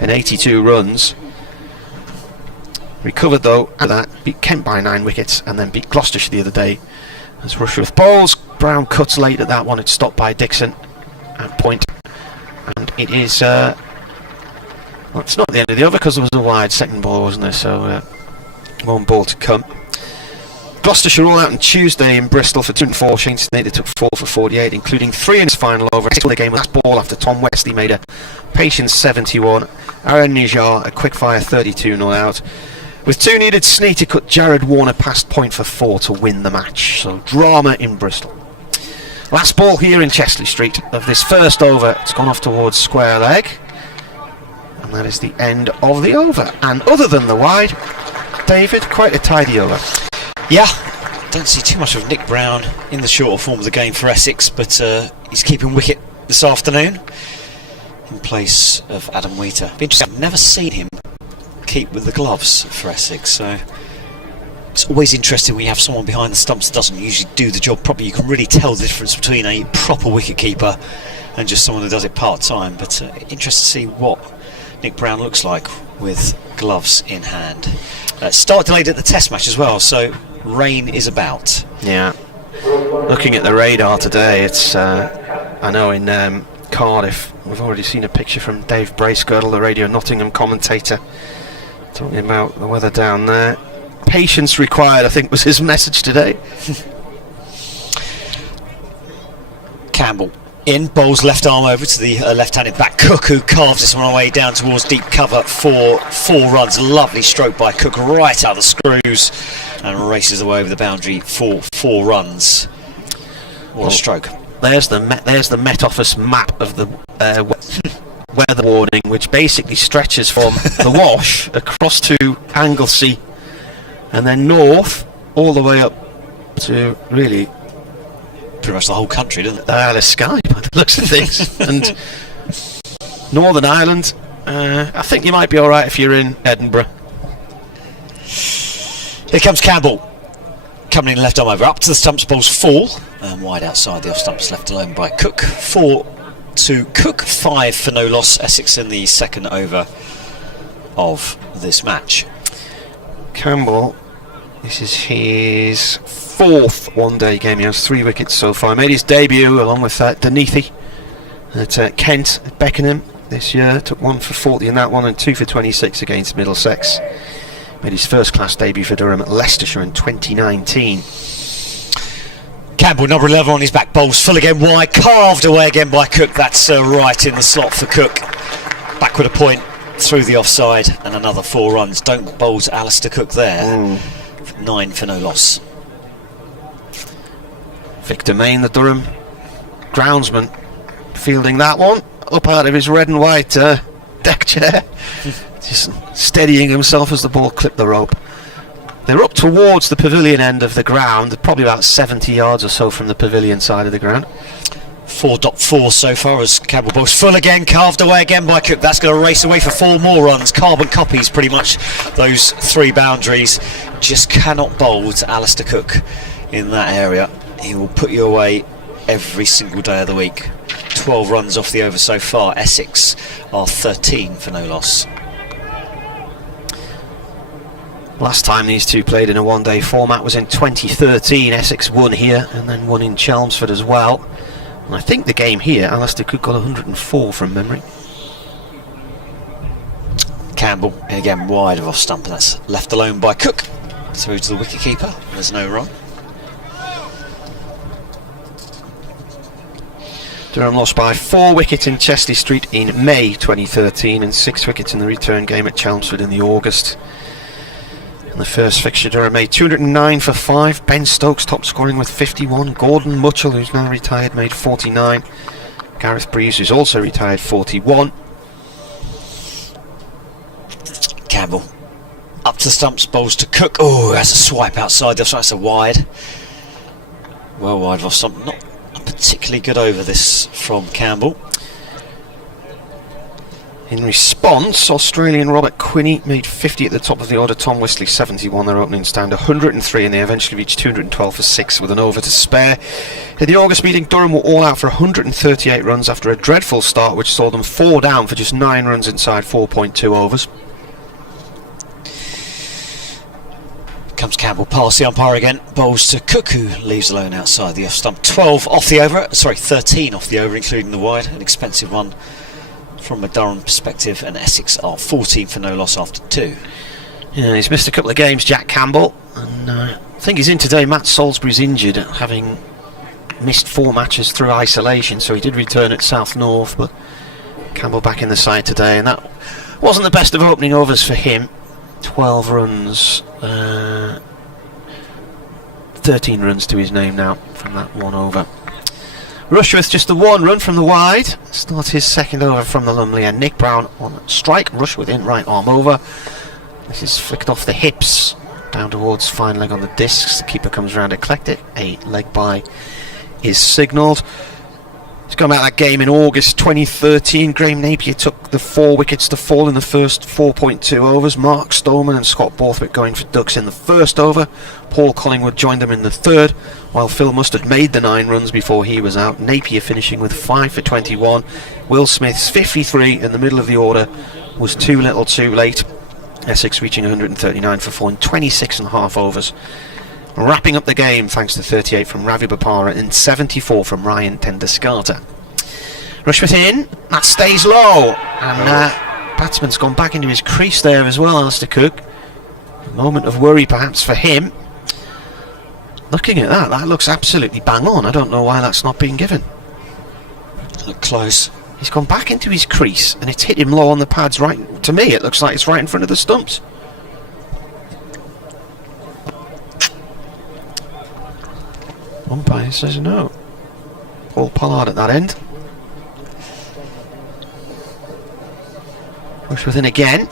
in 82 runs. Recovered though, and that beat Kent by 9 wickets, and then beat Gloucestershire the other day as Rushworth bowls. Brown cuts late at that one. It's stopped by Dixon at point, and it is well, it's not the end of the over because there was a wide second ball, wasn't there? So one ball to come. Gloucestershire all out on Tuesday in Bristol for 204. Shane Sneyd took 4 for 48, including 3 in his final over. The game with last ball after Tom Westley made a patience 71. Aaron Nijar a quick-fire 32 not out. With 2 needed, Sneyd cut Jared Warner past point for 4 to win the match. So drama in Bristol. Last ball here in Chesley Street of this first over. It's gone off towards square leg, and that is the end of the over. And other than the wide, David, quite a tidy over. Yeah, don't see too much of Nick Brown in the shorter form of the game for Essex, but he's keeping wicket this afternoon in place of Adam Wheater. Be interesting, I've never seen him keep with the gloves for Essex, so it's always interesting when you have someone behind the stumps that doesn't usually do the job properly. You can really tell the difference between a proper wicket keeper and just someone who does it part-time, but interesting to see what Nick Brown looks like with gloves in hand. Start delayed at the test match as well, so rain is about. Yeah, looking at the radar today, it's I know in Cardiff we've already seen a picture from Dave Bracegirdle, the Radio Nottingham commentator, talking about the weather down there. Patience required, I think, was his message today. Campbell in, bowls left arm over to the left-handed back Cook, who carves this one away down towards deep cover for 4 runs. Lovely stroke by Cook right out of the screws and races away over the boundary for 4 runs. What a stroke. There's the Met Office map of the weather warning, which basically stretches from the Wash across to Anglesey and then north all the way up to really pretty much the whole country, doesn't it? The Isle of Skye, by the looks of things. And Northern Ireland, I think you might be alright if you're in Edinburgh. Here comes Campbell, coming in left arm over, up to the stumps, balls fall, and wide outside the off stumps, left alone by Cook. 4 to Cook, 5 for no loss. Essex in the second over of this match. Campbell, this is his 4th one-day game. He has 3 wickets so far. Made his debut along with Denethi at Kent at Beckenham this year. Took 1 for 40 in that one and 2 for 26 against Middlesex. Made his first-class debut for Durham at Leicestershire in 2019. Campbell, number 11 on his back, bowls full again wide, carved away again by Cook. That's right in the slot for Cook. Backward a point through the offside, and another 4 runs. Don't bowl to Alistair Cook there. 9 for no loss. Victor Main, the Durham groundsman, fielding that one up out of his red and white deck chair, just steadying himself as the ball clipped the rope. They're up towards the pavilion end of the ground, probably about 70 yards or so from the pavilion side of the ground. 4.4 so far as Campbell bowls full again, carved away again by Cook. That's going to race away for 4 more runs. Carbon copies pretty much those 3 boundaries. Just cannot bowl to Alistair Cook in that area. He will put you away every single day of the week. 12 runs off the over so far. Essex are 13 for no loss. Last time these two played in a one-day format was in 2013. Essex won here and then won in Chelmsford as well. And I think the game here, Alistair Cook got 104 from memory. Campbell again wide of off stump. That's left alone by Cook. Through to the wicket-keeper. There's no run. Durham lost by 4 wickets in Chesley Street in May 2013 and 6 wickets in the return game at Chelmsford in the August. In the first fixture, Durham made 209 for 5. Ben Stokes top scoring with 51. Gordon Mutchell, who's now retired, made 49. Gareth Breeze, who's also retired, 41. Campbell up to the stumps, bowls to Cook. Oh, that's a swipe outside the offside. That's a wide. Well wide of off stump. Not a particularly good over this from Campbell. In response, Australian Robert Quinney made 50 at the top of the order. Tom Westley 71, their opening stand 103, and they eventually reached 212 for 6 with an over to spare. In the August meeting, Durham were all out for 138 runs after a dreadful start which saw them 4 down for just 9 runs inside 4.2 overs. Comes Campbell past the umpire again, bowls to Cook, who leaves alone outside the off stump. 12 off the over, 13 off the over, including the wide, an expensive one from a Durham perspective, and Essex are 14 for no loss after 2. Yeah, he's missed a couple of games, Jack Campbell, and I think he's in today. Matt Salisbury's injured, having missed 4 matches through isolation, so he did return at South North, but Campbell back in the side today, and that wasn't the best of opening overs for him. 12 runs, 13 runs to his name now from that 1 over. Rushworth just the 1 run from the wide, starts his second over from the Lumley, and Nick Brown on strike. Rushworth in, right arm over. This is flicked off the hips down towards fine leg on the discs. The keeper comes round to collect it. A leg bye is signalled. He's gone out that game in August 2013. Graham Napier took the 4 wickets to fall in the first 4.2 overs. Mark Stoneman and Scott Borthwick going for ducks in the first over. Paul Collingwood joined them in the third, while Phil Mustard made the 9 runs before he was out. Napier finishing with 5 for 21. Will Smith's 53 in the middle of the order was too little too late. Essex reaching 139 for 4 in 26 and a half overs. Wrapping up the game thanks to 38 from Ravi Bopara and 74 from Ryan Tenduscarter. Rushworth in, that stays low, and batsman's gone back into his crease there as well, Alistair Cook. A moment of worry perhaps for him. Looking at that looks absolutely bang on. I don't know why that's not being given. Look close. He's gone back into his crease and it's hit him low on the pads. Right, to me it looks like it's right in front of the stumps. Umpire says no. Paul Pollard at that end. Rushworth in again.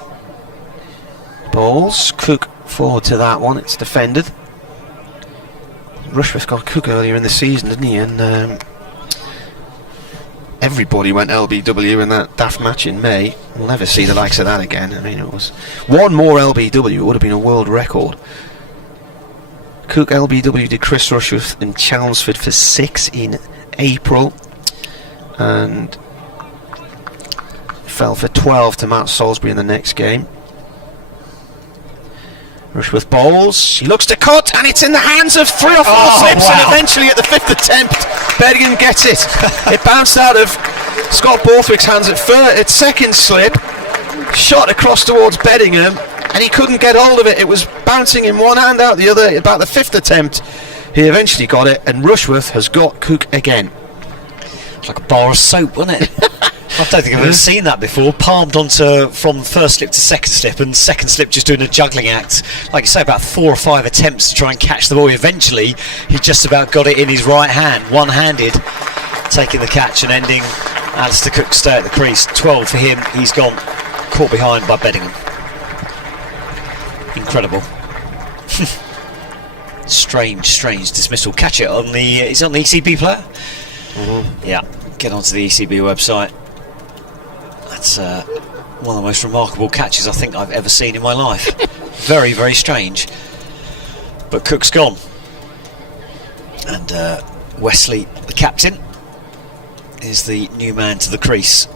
Bowls. Cook forward to that one. It's defended. Rushworth got Cook earlier in the season, didn't he? And everybody went LBW in that daft match in May. We'll never see the likes of that again. I mean, it was one more LBW. It would have been a world record. Cook LBW did Chris Rushworth in Chelmsford for 6 in April, and fell for 12 to Matt Salisbury in the next game. Rushworth bowls, he looks to cut, and it's in the hands of 3 or 4 slips, wow. And eventually at the 5th attempt Bedingham gets it. It bounced out of Scott Borthwick's hands at second slip, shot across towards Bedingham, and he couldn't get hold of it. It was bouncing in one hand out the other. About the 5th attempt he eventually got it, and Rushworth has got Cook again. It's like a bar of soap, wasn't it? I don't think I've ever seen that before. Palmed onto from first slip to second slip, and second slip just doing a juggling act. Like you say, about 4 or 5 attempts to try and catch the ball. Eventually he just about got it in his right hand, one-handed, taking the catch and ending Alistair Cook's stay at the crease. 12 for him. He's gone, caught behind by Bedingham. Incredible. strange dismissal. Catch it on the is it on the ECB player? Yeah, get onto the ECB website. That's one of the most remarkable catches I think I've ever seen in my life. Very, very strange. But Cook's gone, and Wesley, the captain, is the new man to the crease.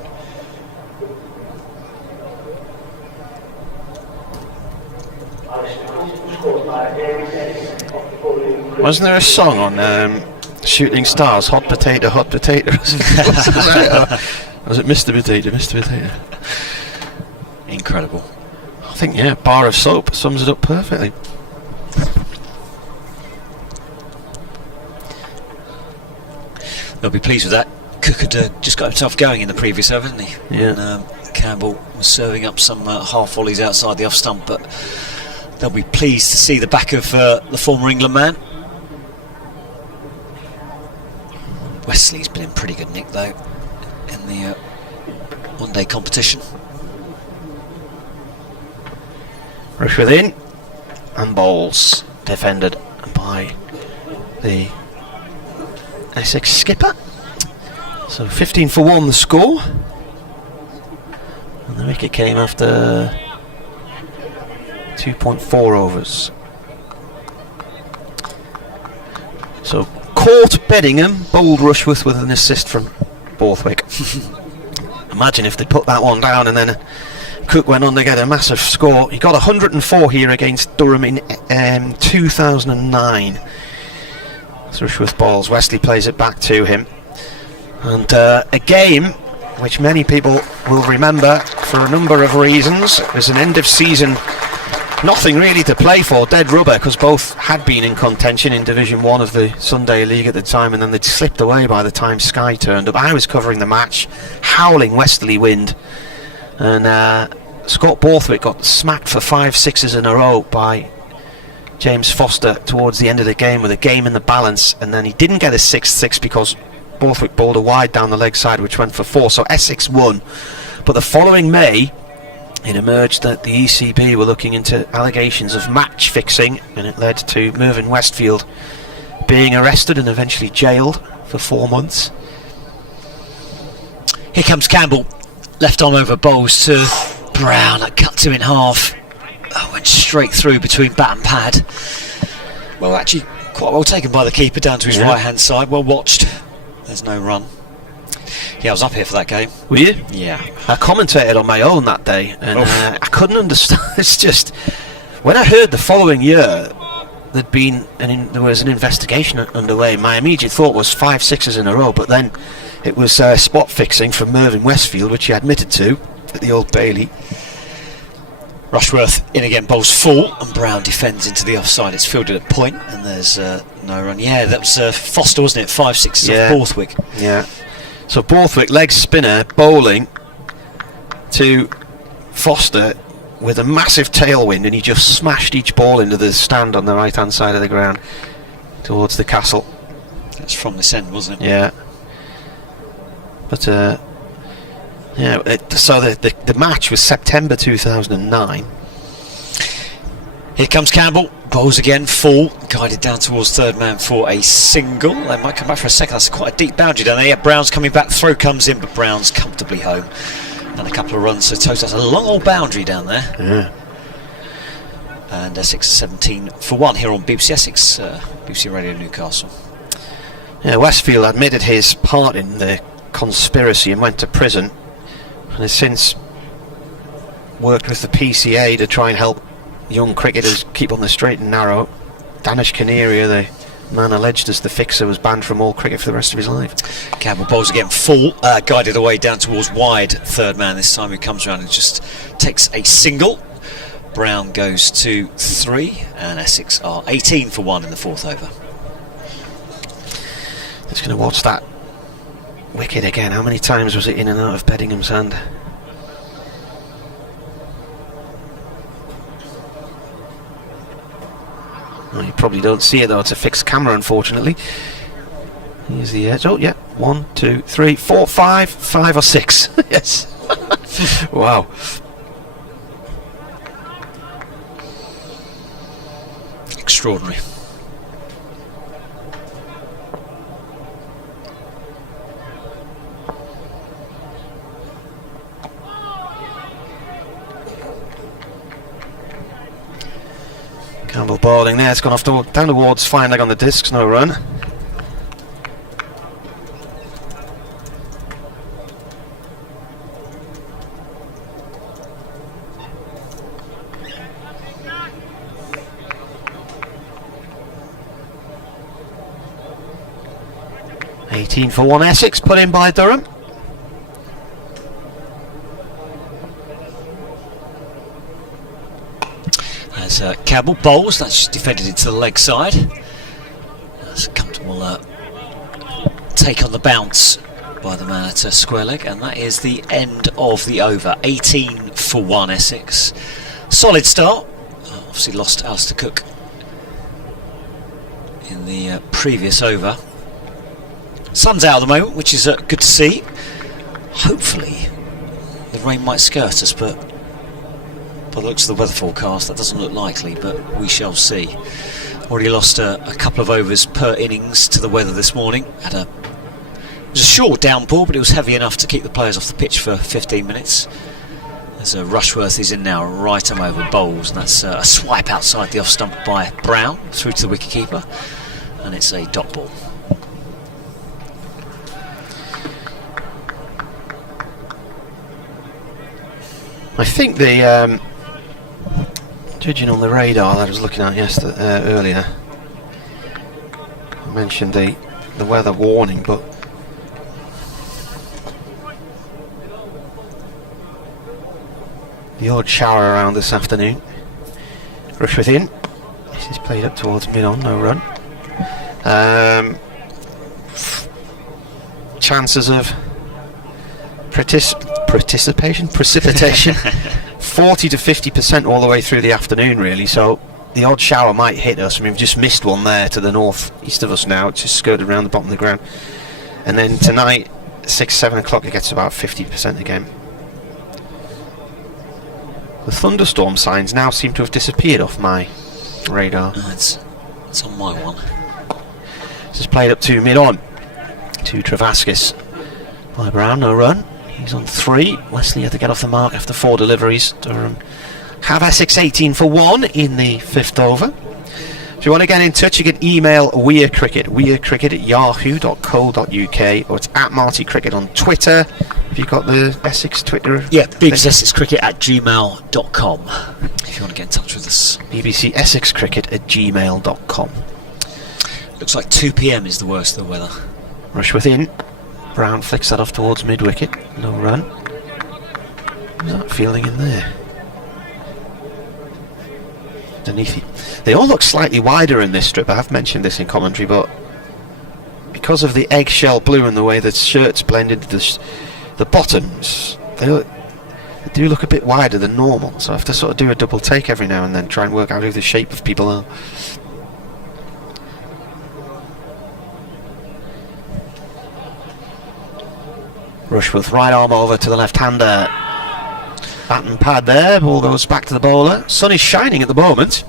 Wasn't there a song on Shooting Stars, Hot Potato, Hot Potato? Was it Mr. Potato, Mr. Potato? Incredible. I think, yeah, bar of soap sums it up perfectly. They'll be pleased with that. Cook had just got himself going in the previous over, hadn't he? Yeah. And Campbell was serving up some half volleys outside the off stump, but they'll be pleased to see the back of the former England man. Wesley's been in pretty good nick though in the one-day competition. Rushworth in, and bowls defended by the Essex skipper. So 15 for 1 the score, and The wicket came after 2.4 overs. So caught Beddingham, bowled Rushworth with an assist from Borthwick. Imagine if they put that one down and then Cook went on to get a massive score. He got 104 here against Durham in 2009. So Rushworth balls, Wesley plays it back to him. And a game which many people will remember for a number of reasons. It was an end of season, nothing really to play for, dead rubber, because both had been in contention in Division 1 of the Sunday League at the time, and then they'd slipped away by the time Sky turned up. I was covering the match, howling westerly wind, and Scott Borthwick got smacked for 5 sixes in a row by James Foster towards the end of the game with a game in the balance, and then he didn't get a 6th six because Borthwick bowled a wide down the leg side which went for 4, so Essex won. But the following May it emerged that the ECB were looking into allegations of match fixing, and it led to Mervyn Westfield being arrested and eventually jailed for 4 months. Here comes Campbell, left arm over bowls to Brown, that cuts him in half. Went straight through between bat and pad. Well, actually quite well taken by the keeper down to his right hand side, well watched. There's no run. Yeah, I was up here for that game. Were you? Yeah. I commentated on my own that day, and I couldn't understand. It's just, when I heard the following year there was an investigation underway, my immediate thought was 5 sixes in a row, but then it was spot fixing from Mervyn Westfield, which he admitted to at the Old Bailey. Rushworth in again, bowls full, and Brown defends into the offside. It's fielded at point, and there's no run. Yeah, that was Foster, wasn't it? 5 sixes of Borthwick. Yeah. So Borthwick, leg spinner, bowling to Foster with a massive tailwind, and he just smashed each ball into the stand on the right hand side of the ground towards the castle. That's from this end, wasn't it? Yeah. But so the match was September 2009. Here comes Campbell, bowls again, full, guided down towards third man for a single. They might come back for a second. That's quite a deep boundary down there. Yeah, Brown's coming back, throw comes in, but Brown's comfortably home. And a couple of runs, so total. That's a long old boundary down there. Yeah. And Essex 17 for 1 here on BBC Essex, BBC Radio Newcastle. Yeah, Westfield admitted his part in the conspiracy and went to prison, and has since worked with the PCA to try and help young cricketers keep on the straight and narrow. Danish Canaria, the man alleged as the fixer, was banned from all cricket for the rest of his life. Campbell bowls again full, guided away down towards wide third man this time, who comes around and just takes a single. Brown goes to 3, and Essex are 18 for 1 in the 4th over. Just going to watch that wicket again. How many times was it in and out of Beddingham's hand? Well, you probably don't see it though, it's a fixed camera unfortunately. Here's the edge. Oh yeah, 1, 2, 3, 4, 5 or 6. Yes. Wow. Extraordinary. Campbell bowling there, it's gone off down towards fine leg on the discs, no run. (18 for 1) Essex, put in by Durham. As Campbell bowls, that's just defended into the leg side. That's a comfortable take on the bounce by the man at square leg, and that is the end of the over. 18 for 1 Essex. Solid start. Obviously lost Alistair Cook in the previous over. Sun's out at the moment, which is good to see. Hopefully the rain might skirt us, but by the looks of the weather forecast that doesn't look likely, but we shall see. Already lost a couple of overs per innings to the weather this morning. It was a short downpour, but it was heavy enough to keep the players off the pitch for 15 minutes. As Rushworth is in now, right arm over Bowles, and that's a swipe outside the off stump by Brown through to the wicketkeeper, and it's a dot ball. I think the judging on the radar that I was looking at yesterday earlier, I mentioned the weather warning, but the odd shower around this afternoon. Rushworth in. This is played up towards mid-on, no run. Chances of precipitation 40 to 50% all the way through the afternoon, really. So the odd shower might hit us. I mean, we've just missed one there to the north east of us now. It's just skirted around the bottom of the ground. And then tonight, 6-7 o'clock, it gets about 50% again. The thunderstorm signs now seem to have disappeared off my radar. It's on my one. This is played up to mid-on to Travaskis by Brown, no run. He's on 3. Wesley had to get off the mark after 4 deliveries. Durham have Essex 18 for 1 in the 5th over. If you want to get in touch, you can email weircricket@yahoo.co.uk, or it's @MartyCricket on Twitter. Have you got the Essex Twitter? Yeah, bbcessexcricket@gmail.com if you want to get in touch with us. bbcessexcricket@gmail.com. Looks like 2 p.m. is the worst of the weather. Rushworth in. Brown flicks that off towards mid-wicket. No run. Who's that fielding in there? Underneath. They all look slightly wider in this strip. I have mentioned this in commentary, but because of the eggshell blue and the way the shirts blend into the bottoms, they do look a bit wider than normal. So I have to sort of do a double take every now and then, try and work out who the shape of people are. Rushworth right arm over to the left-hander. Bat and pad there. Ball goes back to the bowler. Sun is shining at the moment.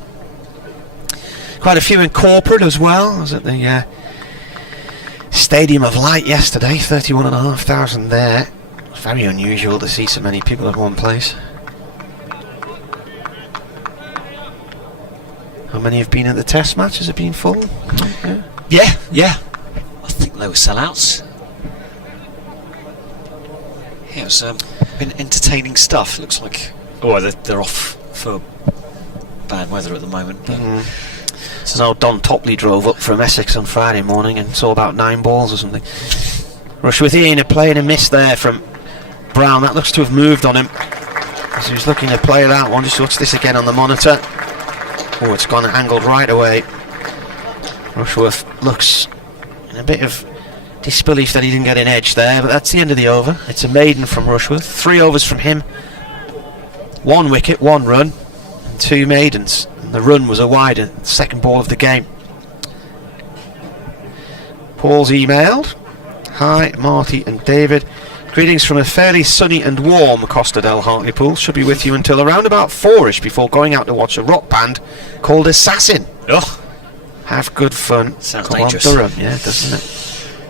Quite a few in corporate as well. I was at the Stadium of Light yesterday. 31,500 there. It's very unusual to see so many people at one place. How many have been at the Test match? Has it been full? Yeah. I think they were sellouts. Yeah, it's been entertaining stuff. Looks like they're off for bad weather at the moment. But So now Don Topley drove up from Essex on Friday morning and saw about 9 balls or something. Rushworth in, a play and a miss there from Brown. That looks to have moved on him. As he was looking to play that one, just watch this again on the monitor. Oh, it's gone angled right away. Rushworth looks in a bit of disbelief that he didn't get an edge there, but that's the end of the over. It's a maiden from Rushworth. 3 overs from him. 1 wicket, 1 run, and 2 maidens. And the run was a wide second ball of the game. Paul's emailed. Hi, Marty and David. Greetings from a fairly sunny and warm Costa del Hartlepool. Should be with you until around about 4ish before going out to watch a rock band called Assassin. Oh, have good fun. Sounds Come dangerous. on, Durham, yeah, doesn't it?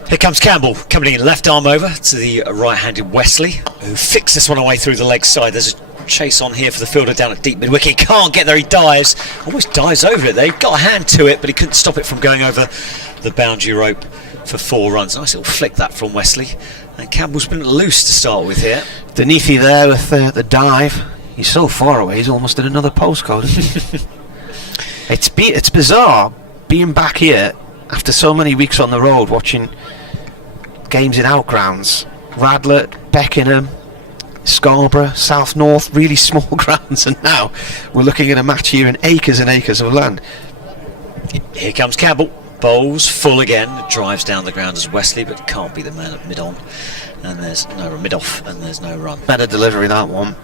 Here comes Campbell, coming in left arm over to the right-handed Wesley, who flicks this one away through the leg side. There's a chase on here for the fielder down at deep mid-wicket. He can't get there, he dives. Almost dives over it there. He got a hand to it, but he couldn't stop it from going over the boundary rope for 4 runs. Nice little flick that from Wesley. And Campbell's been loose to start with here. Deneathy there with the dive. He's so far away, he's almost in another postcode, isn't he? It's bizarre being back here after so many weeks on the road watching games in outgrounds. Radlett, Beckenham, Scarborough, South North, really small grounds, and now we're looking at a match here in acres and acres of land. Here comes Campbell. Bowles full again, drives down the ground as Wesley, but can't be the man at mid-on. And there's no mid-off, and there's no run. Better delivery, that one.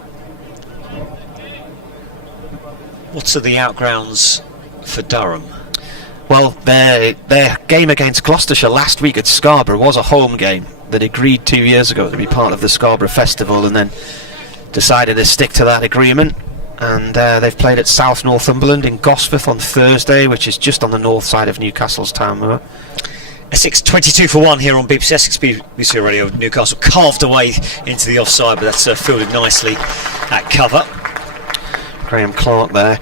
What's the outgrounds for Durham? Well, their game against Gloucestershire last week at Scarborough was a home game. They'd agreed 2 years ago to be part of the Scarborough Festival and then decided to stick to that agreement. And they've played at South Northumberland in Gosforth on Thursday, which is just on the north side of Newcastle's town moor. Essex 22 for 1 here on BBC Essex BBC Radio. Newcastle carved away into the offside, but that's fielded nicely at cover. Graham Clark there.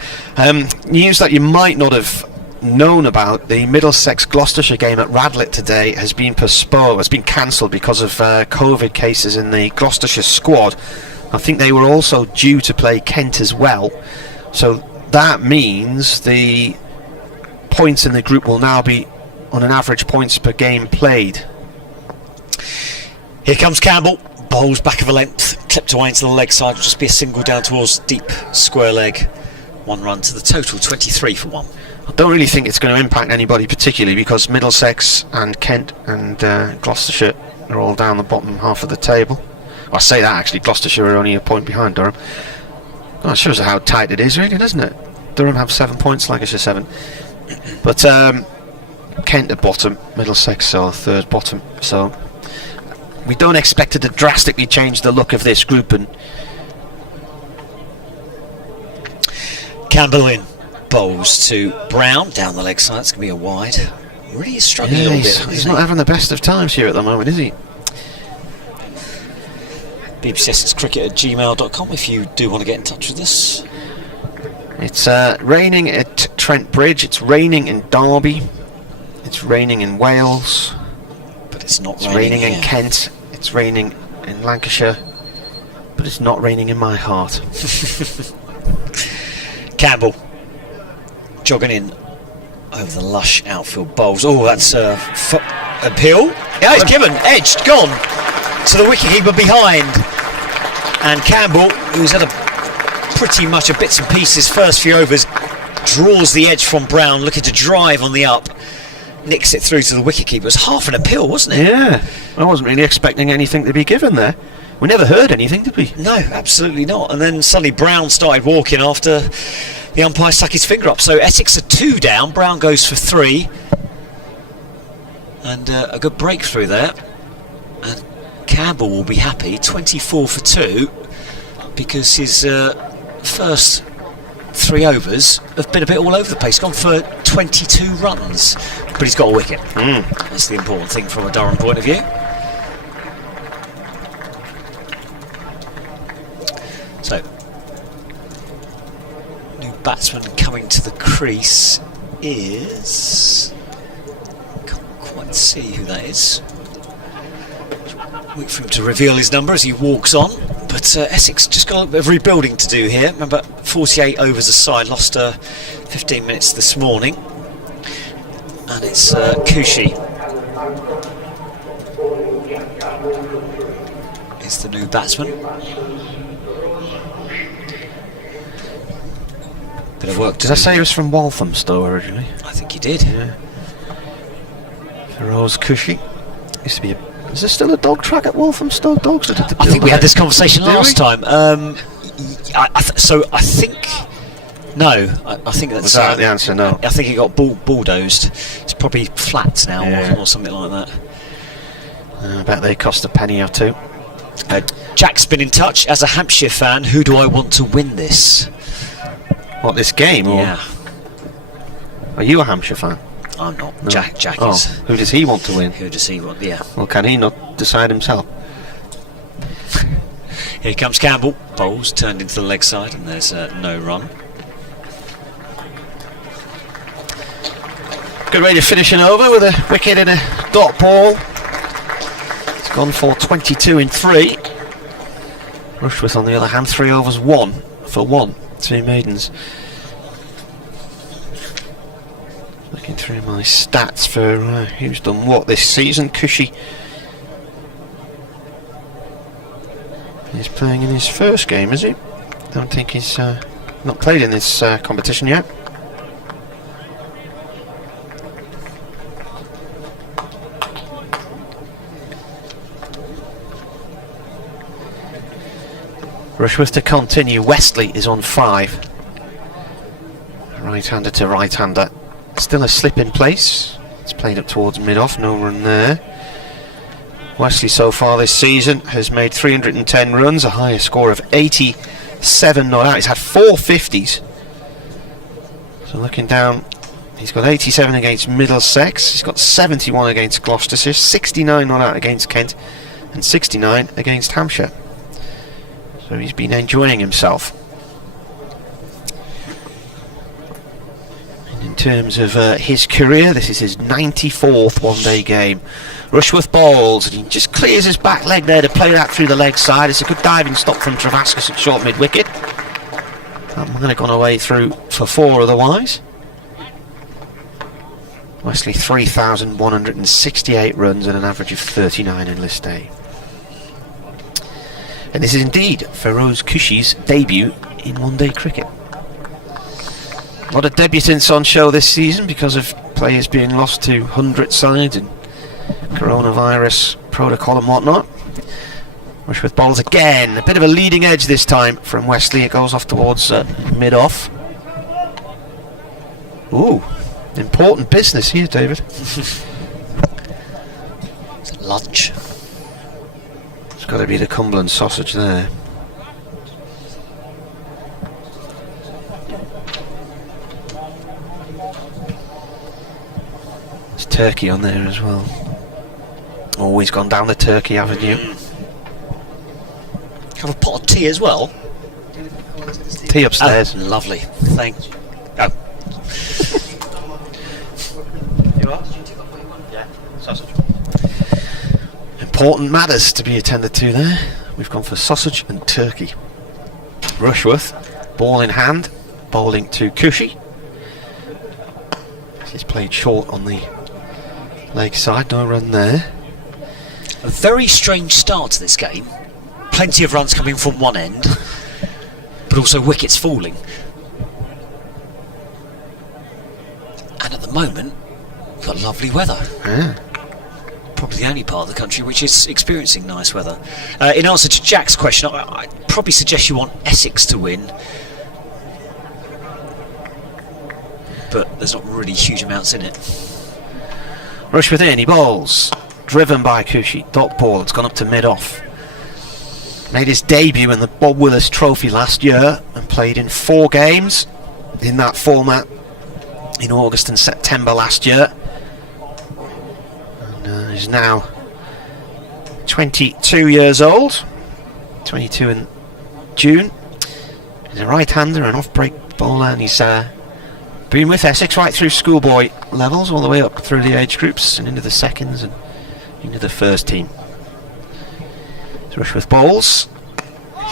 News that you might not have known about: the Middlesex Gloucestershire game at Radlett today has been postponed, has been cancelled because of COVID cases in the Gloucestershire squad. I think they were also due to play Kent as well, so that means the points in the group will now be on an average points per game played. Here comes Campbell, bowls back of a length, clipped away into the leg side. Will just be a single down towards deep square leg. 1 run to the total, 23 for 1. I don't really think it's going to impact anybody particularly, because Middlesex and Kent and Gloucestershire are all down the bottom half of the table. I say that, actually, Gloucestershire are only a point behind Durham. Well, that shows how tight it is, really, doesn't it? Durham have 7 points, Lancashire 7. But Kent at bottom, Middlesex are third bottom, so we don't expect it to drastically change the look of this group. And Campbell in, bowls to Brown down the leg side. It's going to be a wide. Really struggling a little bit. He's not having the best of times here at the moment, is he? bbcscricket@gmail.com if you do want to get in touch with us. It's raining at Trent Bridge, it's raining in Derby, it's raining in Wales, but it's not raining in Kent, it's raining in Lancashire, but it's not raining in my heart. Campbell jogging in over the lush outfield bowls. Oh, that's appeal. Yeah, it's given, edged, gone to the wicketkeeper behind. And Campbell, who's had pretty much a bits and pieces first few overs, draws the edge from Brown, looking to drive on the up, nicks it through to the wicketkeeper. It was half an appeal, wasn't it? Yeah, I wasn't really expecting anything to be given there. We never heard anything, did we? No, absolutely not. And then suddenly Brown started walking after the umpire stuck his finger up. So Essex are 2 down, Brown goes for 3. And a good breakthrough there. And Campbell will be happy, 24 for 2, because his first 3 overs have been a bit all over the place. Gone for 22 runs, but he's got a wicket. That's the important thing from a Durham point of view. So, new batsman coming to the crease is... can't quite see who that is. Wait for him to reveal his number as he walks on. But Essex just got a bit of rebuilding to do here. Remember, 48 overs aside, lost 15 minutes this morning. And it's Kushi is the new batsman. Bit of work. Did I say he was from Walthamstow originally? I think he did. Yeah. Feroz Kushi. Used to be a... Is there still a dog track at Walthamstow? Dogs? I think we had this conversation last time. I think... No, I think that's... Was that the answer? No. I think it got bulldozed. It's probably flats now, yeah, or something like that. I bet they cost a penny or two. Jack's been in touch. As a Hampshire fan, who do I want to win this? What, this game? Or Yeah. Are you a Hampshire fan? I'm not. No. Jack Oh, is. who does he want to win? Who does he want? Yeah. Well, can he not decide himself? Here comes Campbell. Bowls turned into the leg side, and there's no run. Good way to finishing over with a wicket and a dot ball. It's gone for 22 in 3. Rushworth, on the other hand, 3 overs 1 for 1. 2 maidens. Looking through my stats for who's done what this season. Kushi is playing in his first game, is he? Don't think he's not played in this competition yet. Rushworth to continue. Wesley is on 5. Right-hander to right-hander. Still a slip in place. It's played up towards mid-off. No run there. Wesley so far this season has made 310 runs, a higher score of 87 not out. He's had 4 50s. So looking down He's got 87 against Middlesex, he's got 71 against Gloucestershire, 69 not out against Kent, and 69 against Hampshire. So he's been enjoying himself. And in terms of his career, this is his 94th one-day game. Rushworth bowls, and he just clears his back leg there to play that through the leg side. It's a good diving stop from Travascus at short mid-wicket. That might have gone away through for 4 otherwise. Wesley 3,168 runs and an average of 39 in list A. And this is indeed Feroz Kushi's debut in one-day cricket. A lot of debutants on show this season because of players being lost to 100 sides and coronavirus protocol and whatnot. Rushworth bowls again, a bit of a leading edge this time from Wesley. It goes off towards mid-off. Ooh, important business here, David. Lunch. It's got to be the Cumberland sausage there. There's turkey on there as well. Always gone down the turkey avenue. Have a pot of tea as well. Tea upstairs. Oh, lovely. Thank you. Oh. You are? Yeah, sausage. Important matters to be attended to there. We've gone for sausage and turkey. Rushworth, ball in hand, bowling to Cushy. He's played short on the leg side, no run there. A very strange start to this game. Plenty of runs coming from one end, but also wickets falling. And at the moment, we've got lovely weather. Yeah. Probably the only part of the country which is experiencing nice weather. In answer to Jack's question, I'd probably suggest you want Essex to win, but there's not really huge amounts in it. Rushworth in, he bowls. Driven by Cushy. Dot ball, it's gone up to mid-off. Made his debut in the Bob Willis Trophy last year and played in 4 games in that format in August and September last year. And is now 22 years old. 22 in June. He's a right-hander, an off-break bowler, and he's been with Essex right through schoolboy levels, all the way up through the age groups and into the seconds and into the first team. Rushworth bowls.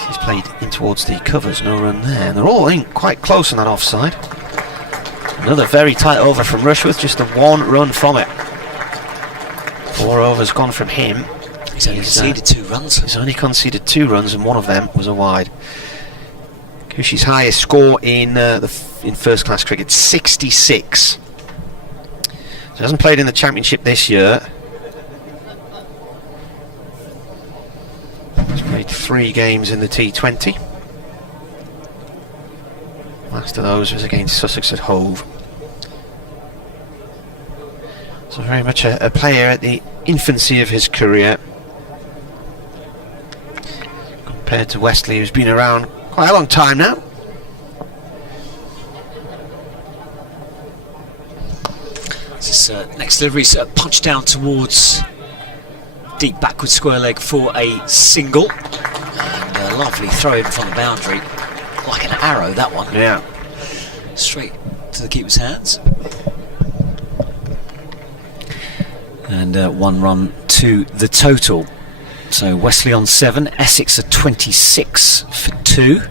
He's played in towards the covers, no run there, and they're all in quite close on that offside. Another very tight over from Rushworth, just a 1 run from it. 4 overs gone from him. He's only conceded 2 runs. He's only conceded 2 runs, and one of them was a wide. Cushy's highest score in in first class cricket, 66. So he hasn't played in the championship this year. He's played 3 games in the T20. Last of those was against Sussex at Hove. So very much a player at the infancy of his career, compared to Wesley, who's been around quite a long time now. This next delivery's punched down towards deep backward square leg for a single, and a lovely throw in from the boundary, like an arrow that one. Yeah, straight to the keeper's hands. And 1 run to the total. So Wesley on 7, Essex at 26 for 2.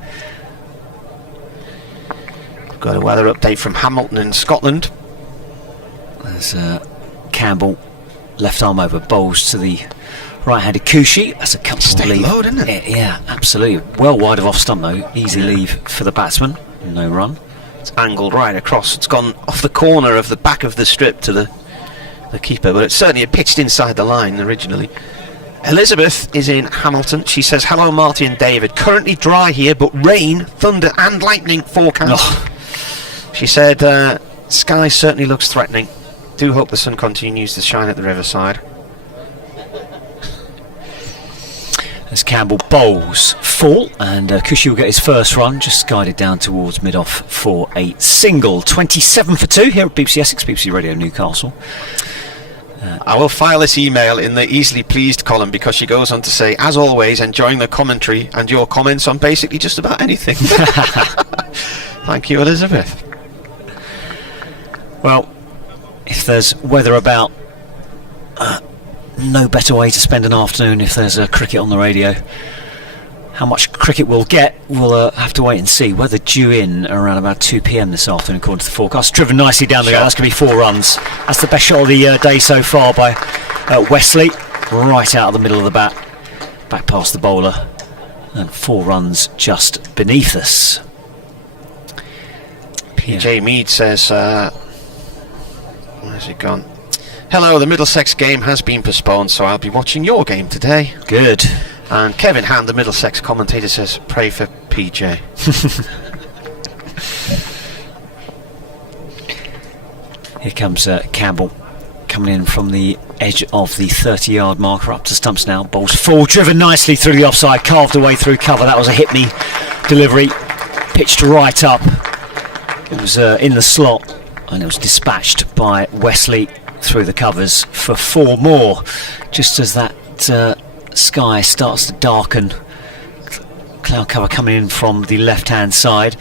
We've got a weather update from Hamilton in Scotland. There's Campbell, left arm over, bowls to the right-handed Cushy. That's a comfortable leave. Low, isn't it? Yeah, absolutely. Well wide of off stump though. Easy leave for the batsman. No run. It's angled right across. It's gone off the corner of the back of the strip to the keeper, but it's certainly pitched inside the line originally. Elizabeth is in Hamilton. She says, hello Marty and David. Currently dry here, but rain, thunder and lightning forecast. Oh. She said, sky certainly looks threatening. Do hope the sun continues to shine at the riverside. as Campbell bowls full, and Cushy will get his first run, just guided down towards mid-off for a single. 27 for 2 here at BBC Essex, BBC Radio Newcastle. I will file this email in the easily pleased column, because she goes on to say, as always, enjoying the commentary and your comments on basically just about anything. Thank you, Elizabeth. Well, if there's weather about, no better way to spend an afternoon if there's cricket on the radio. How much cricket we'll get, we'll have to wait and see. Weather due in around about 2 p.m. this afternoon, according to the forecast. Driven nicely down the goal. That's going to be 4 runs. That's the best shot of the day so far by Wesley. Right out of the middle of the bat, back past the bowler, and 4 runs just beneath us. PJ Mead says, where's it gone? Hello, the Middlesex game has been postponed, so I'll be watching your game today. Good. And Kevin Hand, the Middlesex commentator, says, pray for PJ. Here comes Campbell, coming in from the edge of the 30-yard marker, up to stumps now. Ball's full, driven nicely through the offside, carved away through cover. That was a hit-me delivery, pitched right up. It was in the slot, and it was dispatched by Wesley through the covers for 4 more, just as that sky starts to darken. Cloud cover coming in from the left-hand side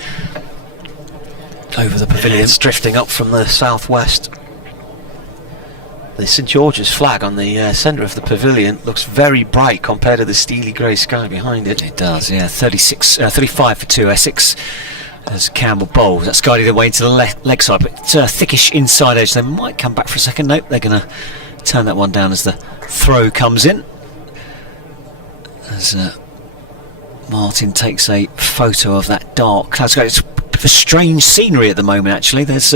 over the pavilion. It's drifting up from the southwest. The St George's flag on the centre of the pavilion looks very bright compared to the steely grey sky behind it. It does, yeah. 35 for 2 Essex as Campbell bowls. That's guided away into the leg side, but thickish inside edge. They might come back for a second. Nope, they're going to turn that one down as the throw comes in. As Martin takes a photo of that dark cloud sky. It's a bit of a strange scenery at the moment, actually. There's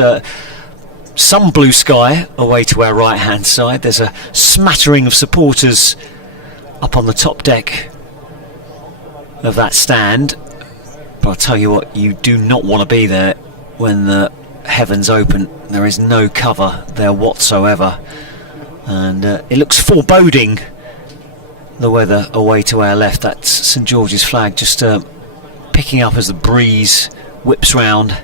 some blue sky away to our right hand side. There's a smattering of supporters up on the top deck of that stand. But I'll tell you what, you do not want to be there when the heavens open. There is no cover there whatsoever, and it looks foreboding, the weather away to our left. That's St George's flag just picking up as the breeze whips round.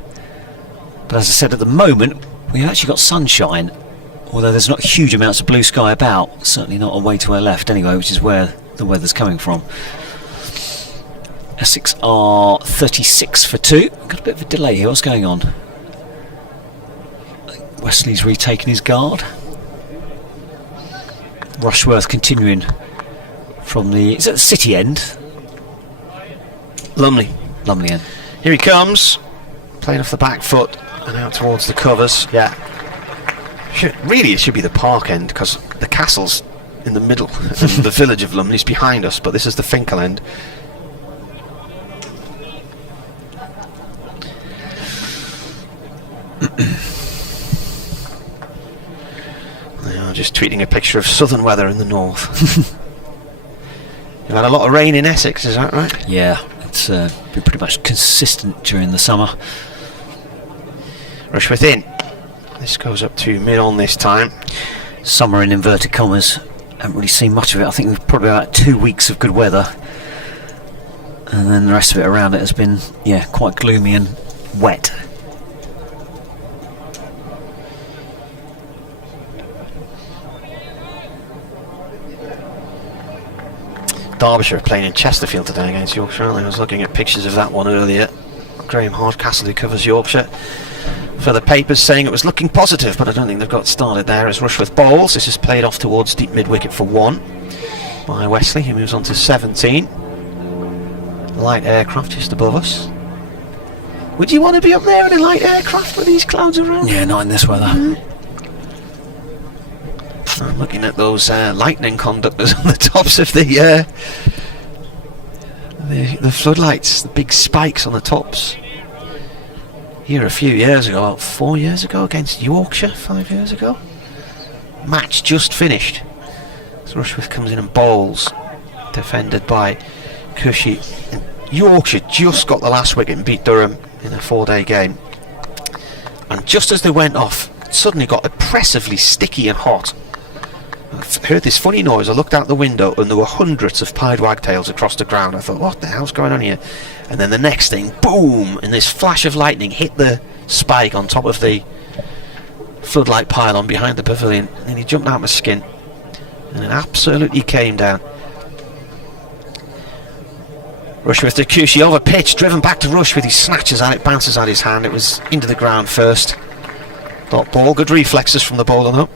But as I said, at the moment we've actually got sunshine, although there's not huge amounts of blue sky about, certainly not away to our left anyway, which is where the weather's coming from. Essex are 36 for 2. Got a bit of a delay here. What's going on? Wesley's retaken his guard. Rushworth continuing from the... is that the City end? Lumley end. Here he comes, playing off the back foot and out towards the covers. Yeah. Really, it should be the Park end, because the castle's in the middle and the village of Lumley's behind us, but this is the Finkel end. They are just tweeting a picture of southern weather in the north. You've had a lot of rain in Essex, is that right? Yeah, it's been pretty much consistent during the summer. Rushworth in. This goes up to mid-on this time. Summer in inverted commas. Haven't really seen much of it. I think we've probably about 2 weeks of good weather, and then the rest of it around it has been, yeah, quite gloomy and wet. Derbyshire are playing in Chesterfield today against Yorkshire, aren't they? I was looking at pictures of that one earlier. Graham Hardcastle, who covers Yorkshire for the papers, saying it was looking positive, but I don't think they've got started there as Rushworth bowls. This is played off towards deep mid-wicket for 1 by Wesley, who moves on to 17. Light aircraft just above us. Would you want to be up there in a light aircraft with these clouds around? Yeah, not in this weather. Mm-hmm. I'm looking at those lightning conductors on the tops of the floodlights, the big spikes on the tops. Here a few years ago, about 4 years ago, against Yorkshire, 5 years ago. Match just finished. So Rushworth comes in and bowls, defended by Cushy. And Yorkshire just got the last wicket and beat Durham in a 4-day game. And just as they went off, it suddenly got oppressively sticky and hot. I heard this funny noise. I looked out the window and there were hundreds of pied wagtails across the ground. I thought, what the hell's going on here? And then the next thing, boom, and this flash of lightning hit the spike on top of the floodlight pylon behind the pavilion, and he jumped out my skin, and it absolutely came down. Rushworth to Cushy, over pitch, driven back to Rushworth. He snatches at it, bounces at his hand. It was into the ground first. Dot ball, good reflexes from the bowler though.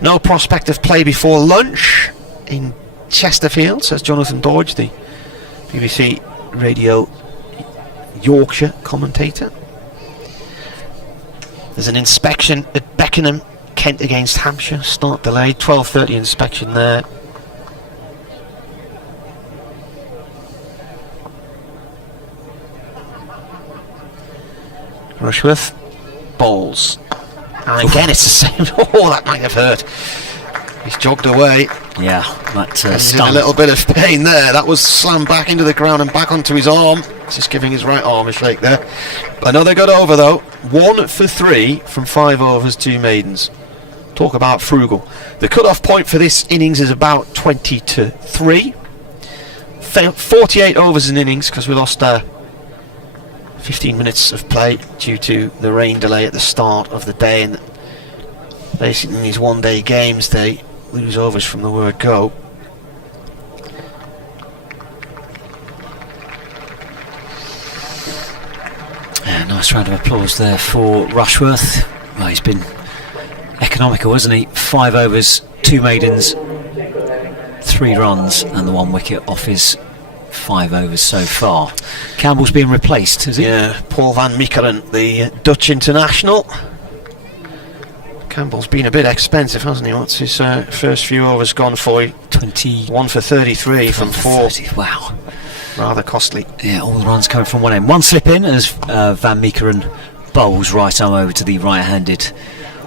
No prospect of play before lunch in Chesterfield, says Jonathan Dodge, the BBC Radio Yorkshire commentator. There's an inspection at Beckenham, Kent against Hampshire. Start delayed, 12:30 inspection there. Rushworth bowls. And again, it's the same. Oh, that might have hurt. He's jogged away. Yeah, that he's in a little bit of pain there. That was slammed back into the ground and back onto his arm. Just giving his right arm a shake there. Another good over though. 1 for 3 from 5 overs, 2 maidens. Talk about frugal. The cut-off point for this innings is about 20 to 3. 48 overs in innings because we lost 15 minutes of play due to the rain delay at the start of the day, and basically in these one-day games they lose overs from the word go. Yeah, nice round of applause there for Rushworth. Well, he's been economical, hasn't he? 5 overs, 2 maidens, 3 runs, and the 1 wicket off his 5 overs so far. Campbell's being replaced, is he? Yeah, Paul van Meekeren, the Dutch international. Campbell's been a bit expensive, hasn't he? What's his first few overs gone for? 21 for 33 from 4. 30, wow. Rather costly. Yeah, all the runs coming from one end. One slip in as Van Meekeren bowls right arm over to the right-handed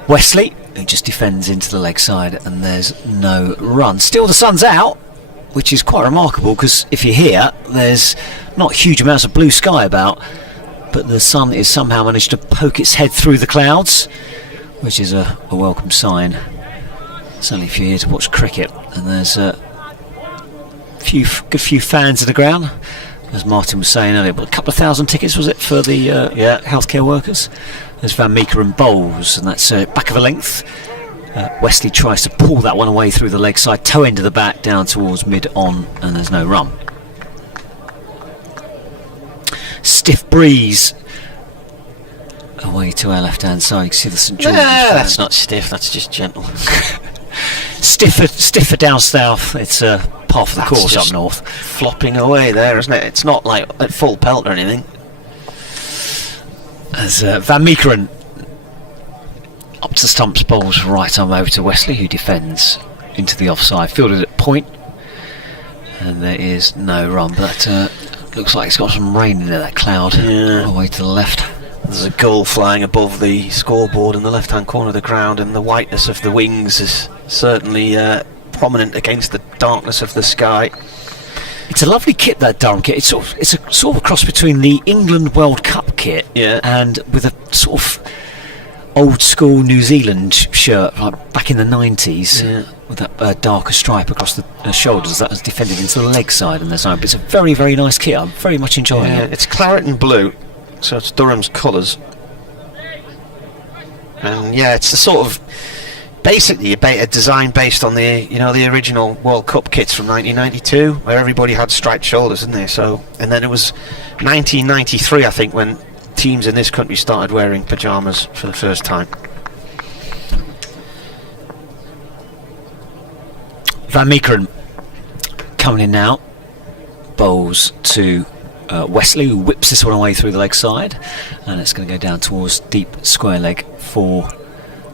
Wesley, who just defends into the leg side, and there's no run. Still the sun's out, which is quite remarkable because if you're here, there's not huge amounts of blue sky about, but the sun is somehow managed to poke its head through the clouds, which is a welcome sign. Certainly if you're here to watch cricket. And there's a good few fans of the ground, as Martin was saying earlier, but a couple of thousand tickets, was it, for the healthcare workers? There's Van Meekeren bowls, and that's back of a length. Wesley tries to pull that one away through the leg side, toe end of the bat down towards mid-on, and there's no run. Stiff breeze away to our left-hand side. You can see the St George's. That's not stiff, that's just gentle. Stiffer down south. It's par for the course up north. Flopping away there, isn't it? It's not like at full pelt or anything. As Van Meekeren up to the stumps, bowls right arm over to Wesley, who defends into the offside, fielded at point, and there is no run, but looks like it's got some rain in there, that cloud, all the way to the left. There's a gull flying above the scoreboard in the left hand corner of the ground, and the whiteness of the wings is certainly prominent against the darkness of the sky. It's a lovely kit, that Durham kit. It's a sort of a cross between the England World Cup kit and with a sort of old school New Zealand shirt, like back in the 90s, with that darker stripe across the shoulders that was defended into the leg side, and there's no. It's a very, very nice kit. I'm very much enjoying it. It's claret and blue, so it's Durham's colours, and it's the sort of basically a design based on the original World Cup kits from 1992, where everybody had striped shoulders, didn't they? So, and then it was 1993, I think, when teams in this country started wearing pyjamas for the first time. Van Meekeren coming in now, bowls to Wesley, who whips this one away through the leg side, and it's going to go down towards deep square leg for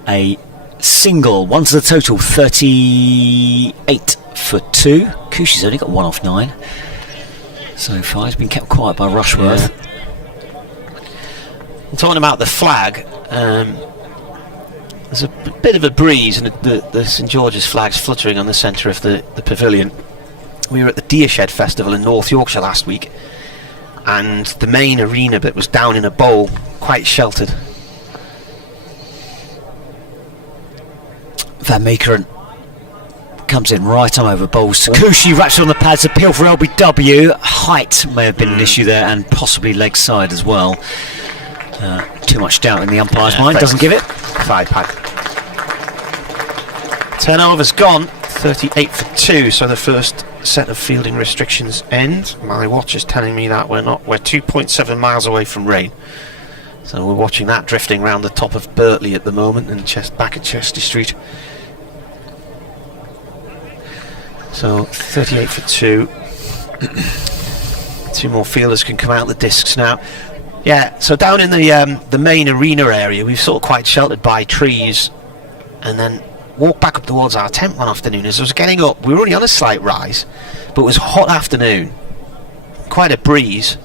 a single. One to the total, 38 for 2. Cushy's only got 1 off 9 so far. He's been kept quiet by Rushworth. I'm talking about the flag. There's a bit of a breeze, and the St George's flag's fluttering on the centre of the pavilion. We were at the Deershed Festival in North Yorkshire last week, and the main arena bit was down in a bowl, quite sheltered. Van Meekeren comes in right arm over bowls. Takushi wraps on the pads, appeal for LBW. Height may have been an issue there, and possibly leg side as well. Too much doubt in the umpire's mind, doesn't give it. Side pad. Turnover's gone, 38 for 2, so the first set of fielding restrictions end. My watch is telling me that we're 2.7 miles away from rain. So we're watching that drifting round the top of Birtley at the moment, and back at Chester Street. So 38 for 2. 2 more fielders can come out the discs now. Yeah, so down in the main arena area, we've sort of quite sheltered by trees, and then walked back up towards our tent one afternoon. As I was getting up, we were only on a slight rise, but it was a hot afternoon, quite a breeze,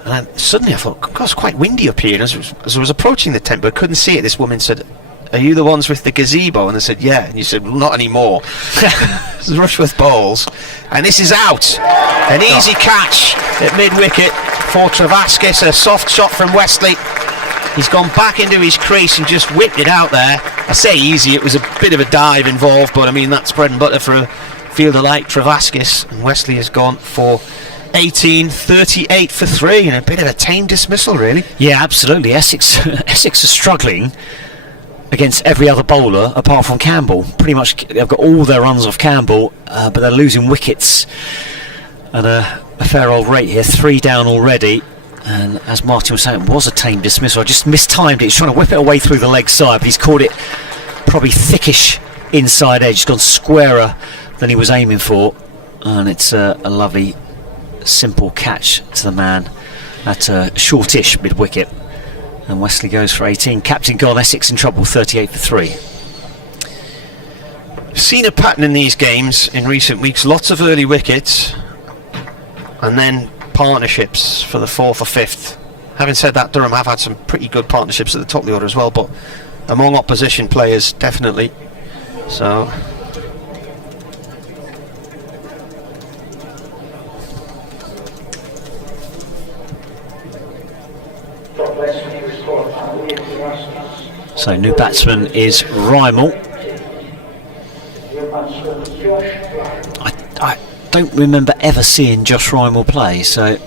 and then suddenly I thought, God, it's quite windy up here. And as I was approaching the tent, but I couldn't see it, this woman said, "Are you the ones with the gazebo?" And I said, "Yeah." And you said, "Well, not anymore." This is Rushworth bowls, and this is out. An easy catch at mid-wicket for Travaskis, a soft shot from Wesley. He's gone back into his crease and just whipped it out there. I say easy, it was a bit of a dive involved, but I mean, that's bread and butter for a fielder like Travaskis. And Wesley has gone for 18, 38 for 3, and a bit of a tame dismissal, really. Yeah, absolutely. Essex are struggling against every other bowler apart from Campbell. Pretty much they've got all their runs off Campbell, but they're losing wickets at a fair old rate here. 3 down already, and as Martin was saying, it was a tame dismissal. I just mistimed it. He's trying to whip it away through the leg side, but he's caught it probably thickish inside edge. It's gone squarer than he was aiming for, and it's a lovely simple catch to the man at shortish mid-wicket. And Wesley goes for 18. Captain gone, Essex in trouble, 38 for 3. Seen a pattern in these games in recent weeks. Lots of early wickets, and then partnerships for the 4th or 5th. Having said that, Durham have had some pretty good partnerships at the top of the order as well, but among opposition players, definitely. So new batsman is Rymel. I don't remember ever seeing Josh Rymel play, so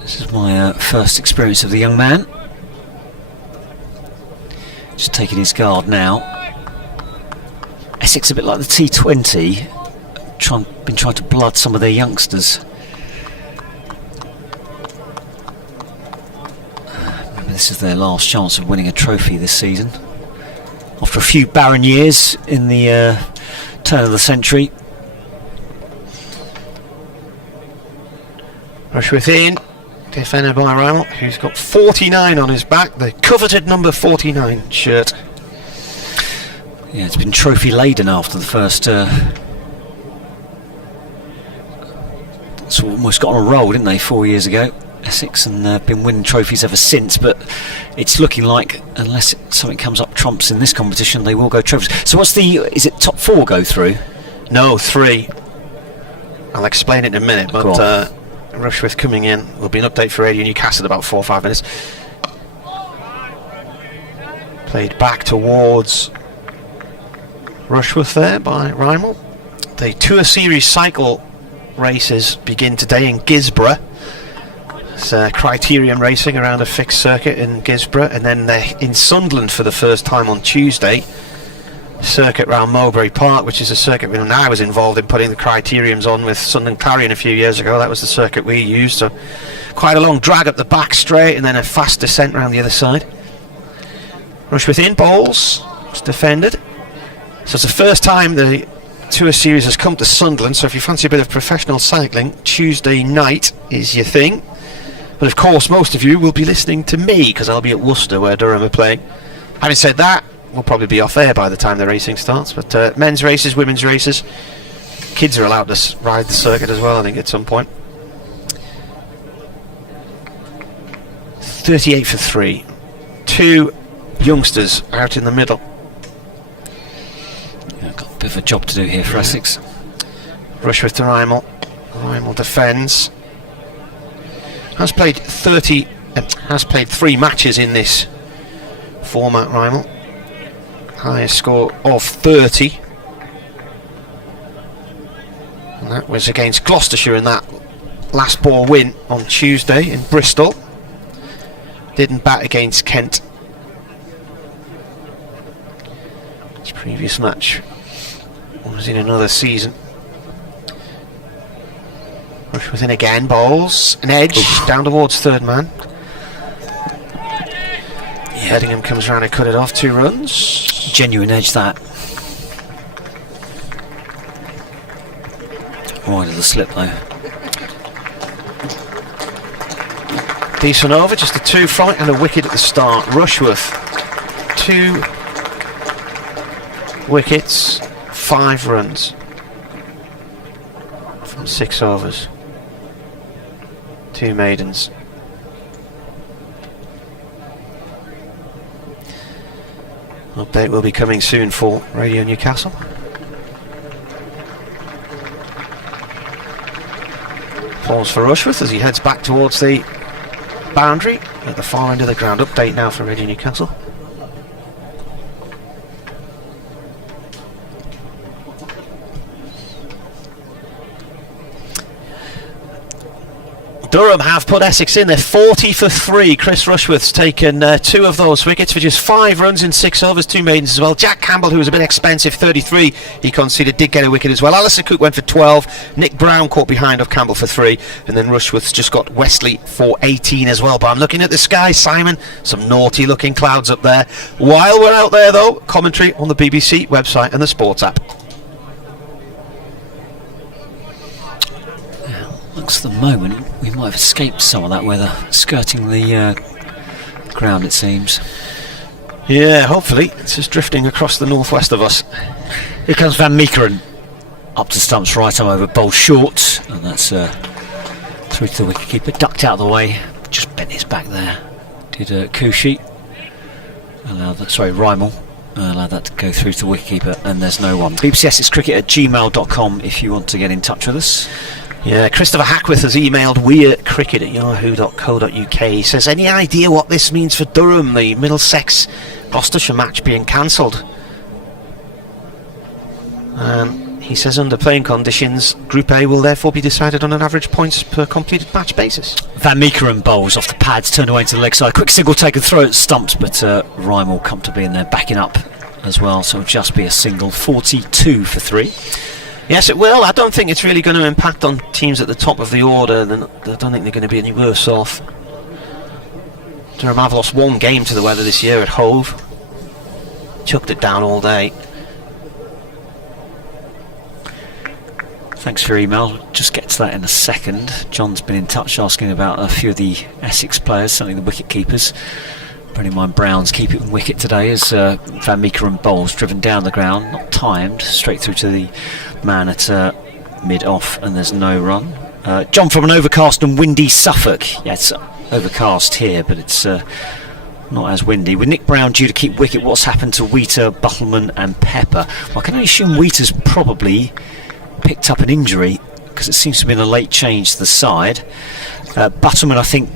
this is my first experience of the young man. Just taking his guard now. Essex a bit like the T20, been trying to blood some of their youngsters. This is their last chance of winning a trophy this season, after a few barren years in the turn of the century. Rushworth in, defended by Rymel, who's got 49 on his back, the coveted number 49 shirt. Yeah, it's been trophy laden after the first. So almost got on a roll, didn't they, 4 years ago? Essex, and been winning trophies ever since, but it's looking like, unless something comes up trumps in this competition, they will go trophies. So is it top 4 go through? No, 3. I'll explain it in a minute, but Rushworth coming in. There'll be an update for Radio Newcastle in about 4 or 5 minutes. Played back towards Rushworth there by Rymel. The Tour Series cycle races begin today in Gisborough. It's criterium racing around a fixed circuit in Gisborough, and then they're in Sunderland for the first time on Tuesday. Circuit round Mowbray Park, which is a circuit when I was involved in putting the criteriums on with Sunderland Clarion a few years ago. That was the circuit we used, so quite a long drag up the back straight and then a fast descent around the other side. Rushworth in, bowls, it's defended. So it's the first time the Tour Series has come to Sunderland, so if you fancy a bit of professional cycling, Tuesday night is your thing. But of course most of you will be listening to me, because I'll be at Worcester where Durham are playing. Having said that, we'll probably be off air by the time the racing starts. But men's races, women's races, kids are allowed to ride the circuit as well, I think, at some point. 38 for 3. 2 youngsters out in the middle. Yeah, got a bit of a job to do here for Essex. Rushworth to Rymel. Rymel defends. Has played 3 matches in this format, Rymel. highest score of 30. And that was against Gloucestershire in that last ball win on Tuesday in Bristol. Didn't bat against Kent. His previous match was in another season. Rushworth in again, bowls, an edge, down towards third man. Headingham comes round and cut it off, 2 runs. Genuine edge that. Wide of the slip though. Decent over, just a 2 flight and a wicket at the start. Rushworth, 2 wickets, 5 runs from 6 overs. 2 maidens. Update will be coming soon for Radio Newcastle. Applause for Rushworth as he heads back towards the boundary at the far end of the ground. Update now for Radio Newcastle. Durham have put Essex in. They're 40 for 3. Chris Rushworth's taken 2 of those wickets for just 5 runs in 6 overs, 2 maidens as well. Jack Campbell, who was a bit expensive, 33, he conceded, did get a wicket as well. Alistair Cook went for 12. Nick Brown caught behind of Campbell for 3. And then Rushworth's just got Wesley for 18 as well. But I'm looking at the sky, Simon. Some naughty looking clouds up there. While we're out there though, commentary on the BBC website and the sports app. Looks at the moment we might have escaped some of that weather, skirting the ground it seems. Yeah, hopefully. It's just drifting across the northwest of us. Here comes Van Meekeren. Up to stumps, right arm over, bowl short, and that's through to the wicketkeeper, ducked out of the way, just bent his back there. Did Kushi, Rymel, allowed that to go through to the wicketkeeper, and there's no one. BBC Essex Cricket at gmail.com if you want to get in touch with us. Yeah, Christopher Hackworth has emailed weircricket@yahoo.co.uk. He says, any idea what this means for Durham, the Middlesex Gloucestershire match being cancelled? He says under playing conditions, Group A will therefore be decided on an average points per completed match basis. Van Meekeren bowls off the pads, turned away to the leg side. Quick single taken, throw at stumps, but Rymel comfortably in there, backing up as well, so it'll just be a single. 42 for 3. Yes, it will. I don't think it's really going to impact on teams at the top of the order. I don't think they're going to be any worse off. Durham have lost 1 game to the weather this year at Hove. Chucked it down all day. Thanks for your email. Just get to that in a second. John's been in touch asking about a few of the Essex players, certainly the wicket keepers. Bearing in mind Brown's keeping wicket today as Van Meekeren bowls, driven down the ground, not timed, straight through to the man at mid-off, and there's no run. John from an overcast and windy Suffolk. Yeah, it's overcast here, but it's not as windy. With Nick Brown due to keep wicket, what's happened to Wheater, Buttleman and Pepper? Well, I can only assume Wheater's probably picked up an injury, because it seems to have been a late change to the side. Buttleman, I think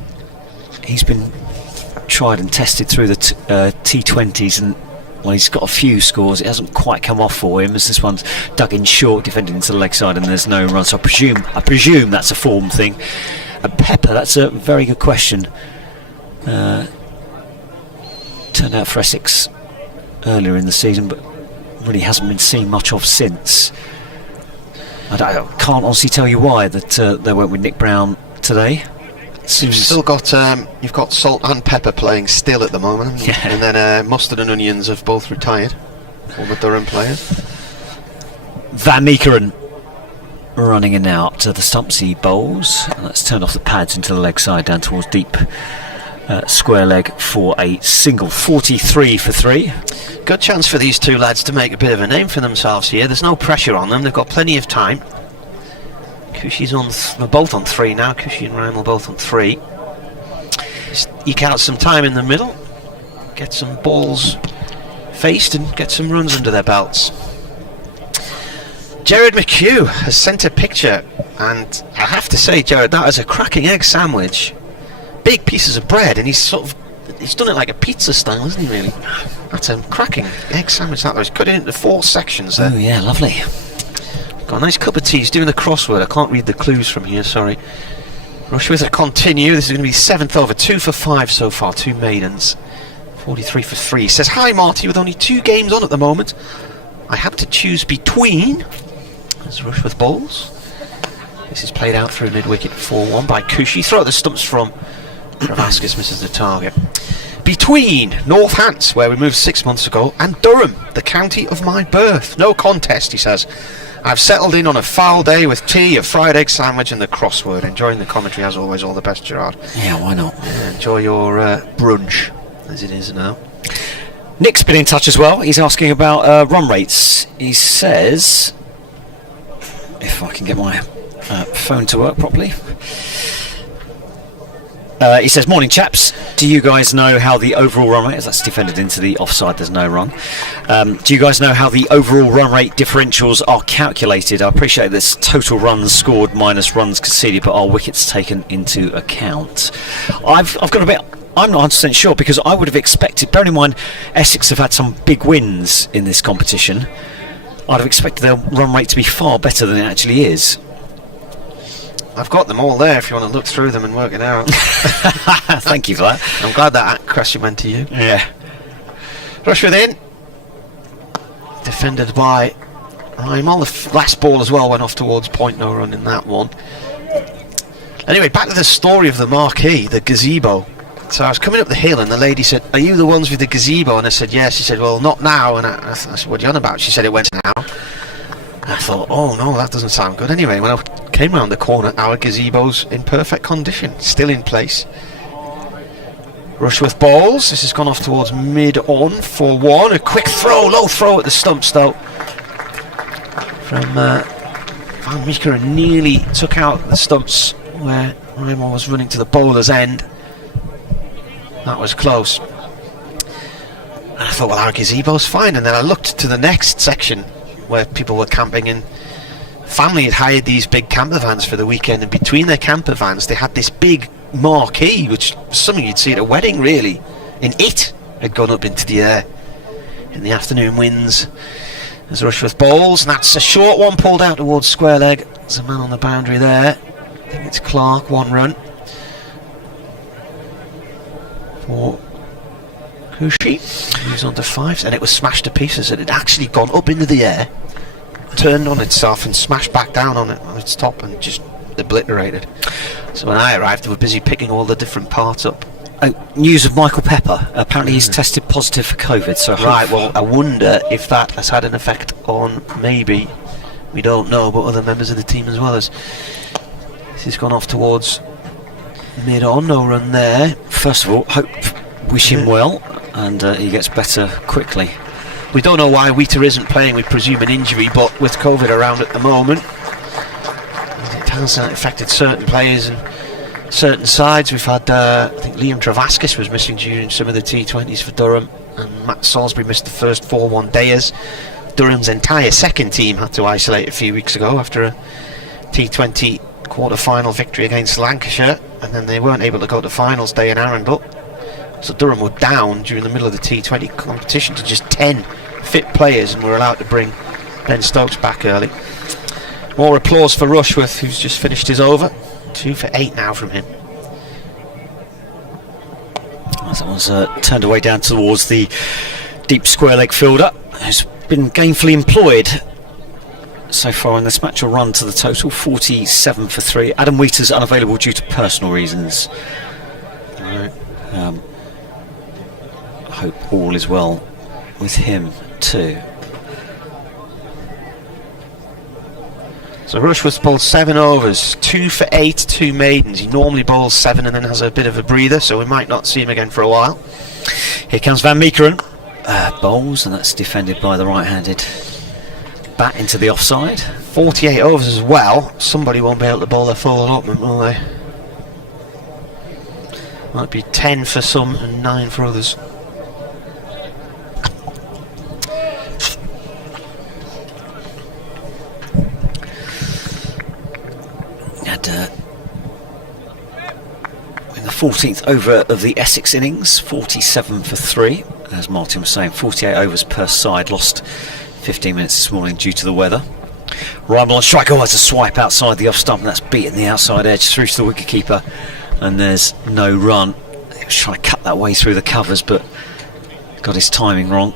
he's been tried and tested through the T20s, and well, he's got a few scores. It hasn't quite come off for him, as this one's dug in short, defended into the leg side, and there's no run. So I presume that's a form thing. Pepper, that's a very good question. Turned out for Essex earlier in the season, but really hasn't been seen much of since. I can't honestly tell you why that they went with Nick Brown today. You've still got you've got Salt and Pepper playing still at the moment, yeah. And then Mustard and Onions have both retired, former Durham players. Van Meekeren running in now up to the stumps, he bowls, and that's turned off the pads into the leg side down towards deep square leg for a single. 43 for 3. Good chance for these two lads to make a bit of a name for themselves here. There's no pressure on them, they've got plenty of time. Cushy's on, they're both on 3 now. Cushy and Rymel both on 3. Just eke out some time in the middle, get some balls faced and get some runs under their belts. Jared McHugh has sent a picture, and I have to say, Jared, that is a cracking egg sandwich. Big pieces of bread, and he's sort of he's done it like a pizza style, isn't he, really? That's a cracking egg sandwich, that was. Cut it into 4 sections there. Oh, yeah, lovely. Got a nice cup of tea. He's doing the crossword. I can't read the clues from here, sorry. Rushworth continue. This is going to be 7th over. 2 for 5 so far. 2 maidens. 43 for 3. He says, hi, Marty, with only 2 games on at the moment. I have to choose between. As Rushworth bowls. This is played out through mid-wicket 4-1 by Cushy. Throw at the stumps from Travaskis, misses the target. Between North Hants, where we moved 6 months ago, and Durham, the county of my birth. No contest, he says. I've settled in on a foul day with tea, a fried egg sandwich and the crossword. Enjoying the commentary as always. All the best, Gerard. Yeah, why not? Enjoy your brunch, as it is now. Nick's been in touch as well. He's asking about run rates. He says, if I can get my phone to work properly. He says, morning chaps, do you guys know how the overall run rate, as that's defended into the offside, there's no wrong, do you guys know how the overall run rate differentials are calculated? I appreciate this total runs scored minus runs conceded, but are wickets taken into account? I've got a bit, I'm not 100% sure, because I would have expected, bearing in mind Essex have had some big wins in this competition, I'd have expected their run rate to be far better than it actually is. I've got them all there if you want to look through them and work it out. Thank you for that. I'm glad that question went to you. Yeah. Rushworth in. Defended by Rymal. The last ball as well went off towards point, no run in that one. Anyway, back to the story of the marquee, the gazebo. So I was coming up the hill and the lady said, are you the ones with the gazebo? And I said, yes. She said, well, not now. And I said, what are you on about? She said, it went now. I thought, oh no, that doesn't sound good. Anyway, when I came round the corner, our gazebo's in perfect condition, still in place. Rushworth bowls. This has gone off towards mid-on for 1. A quick throw, low throw at the stumps though. From Van Meekeren, nearly took out the stumps where Rymal was running to the bowler's end. That was close. And I thought, well, our gazebo's fine. And then I looked to the next section where people were camping, and family had hired these big camper vans for the weekend, and between their camper vans they had this big marquee, which was something you'd see at a wedding really, and it had gone up into the air in the afternoon winds. There's Rushworth bowls, and that's a short one pulled out towards square leg. There's a man on the boundary there. I think it's Clark, 1 run for Cushy. Moves on to 5, and it was smashed to pieces. It had actually gone up into the air, turned on itself and smashed back down on its top and just obliterated. So when I arrived they were busy picking all the different parts up. News of Michael Pepper. Apparently he's tested positive for COVID, so right, well I wonder if that has had an effect on, maybe, we don't know, but other members of the team as well. As this has gone off towards mid-on, no run there. First of all, wish him well, and he gets better quickly. We don't know why Wheater isn't playing, we presume an injury, but with COVID around at the moment, it has affected certain players and certain sides. We've had, I think Liam Travaskis was missing during some of the T20s for Durham, and Matt Salisbury missed the first 4-1 dayers. Durham's entire second team had to isolate a few weeks ago after a T20 quarter-final victory against Lancashire, and then they weren't able to go to finals day in Arundel. So Durham were down during the middle of the T20 competition to just 10 fit players, and were allowed to bring Ben Stokes back early. More applause for Rushworth, who's just finished his over. 2 for 8 now from him. That one's turned away down towards the deep square leg fielder, who's been gainfully employed so far in this match. A run to the total, 47 for 3. Adam Wheater's unavailable due to personal reasons. Right. I hope all is well with him too. So Rushworth bowled 7 overs, 2 for 8, 2 maidens. He normally bowls 7 and then has a bit of a breather, so we might not see him again for a while. Here comes Van Meekeren. Bowls, and that's defended by the right-handed bat into the offside. 48 overs as well. Somebody won't be able to bowl their full allotment, will they? Might be 10 for some and 9 for others. in the 14th over of the Essex innings, 47 for 3. As Martin was saying, 48 overs per side, lost 15 minutes this morning due to the weather. Rymel on strike, has a swipe outside the off stump, and that's beaten the outside edge through to the wicketkeeper, and there's no run. He was trying to cut that way through the covers, but got his timing wrong.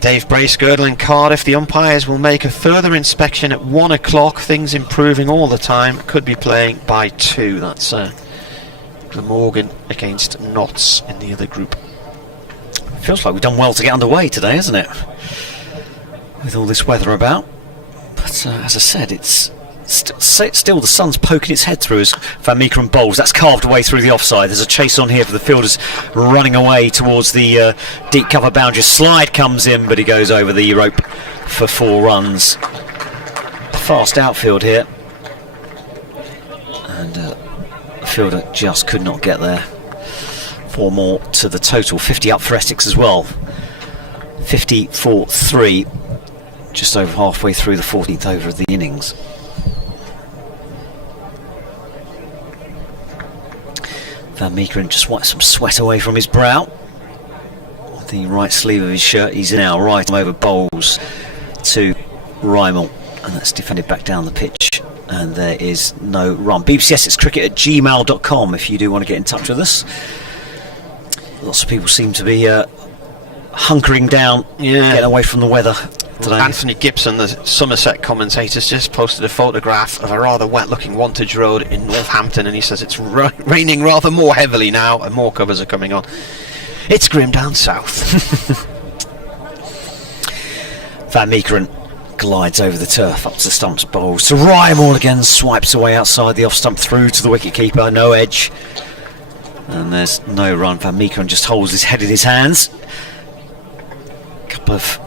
Dave Bracegirdle in Cardiff. The umpires will make a further inspection at 1 o'clock. Things improving all the time. Could be playing by 2. That's Glamorgan against Notts in the other group. Feels like we've done well to get underway today, hasn't it? With all this weather about. But as I said, it's still the sun's poking its head through as Van Meekeren bowls. That's carved away through the offside. There's a chase on here for the fielders running away towards the deep cover boundary. Slide comes in, but he goes over the rope for 4 runs. Fast outfield here, and the fielder just could not get there. 4 more to the total. 50 up for Essex as well. 50 for 3, just over halfway through the 14th over of the innings. Van Meekeren just wiped some sweat away from his brow. The right sleeve of his shirt, he's now right over bowls to Rymel, and that's defended back down the pitch, and there is no run. BBC Essex Cricket at gmail.com if you do want to get in touch with us. Lots of people seem to be hunkering down, getting away from the weather today. Anthony Gibson, the Somerset commentator, just posted a photograph of a rather wet-looking Wantage Road in Northampton, and he says it's raining rather more heavily now, and more covers are coming on. It's grim down south. Van Meekeren glides over the turf, up to the stumps, bowls to Rymel again, swipes away outside the off stump through to the wicketkeeper, no edge, and there's no run. Van Meekeren just holds his head in his hands. A couple of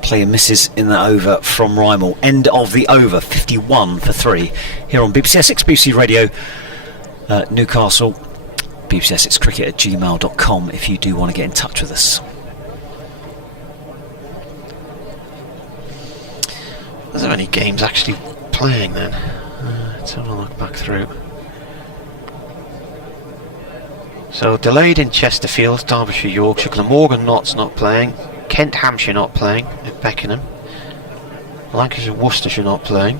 play and misses in that over from Rymel. End of the over, 51 for 3 here on BBC Essex, BBC Radio Newcastle. BBC Essex Cricket at gmail.com if you do want to get in touch with us. Are there any games actually playing then? Let's have a look back through. So delayed in Chesterfield, Derbyshire, Yorkshire. Glamorgan Notts not playing. Kent Hampshire not playing at Beckenham. Lancashire Worcestershire not playing.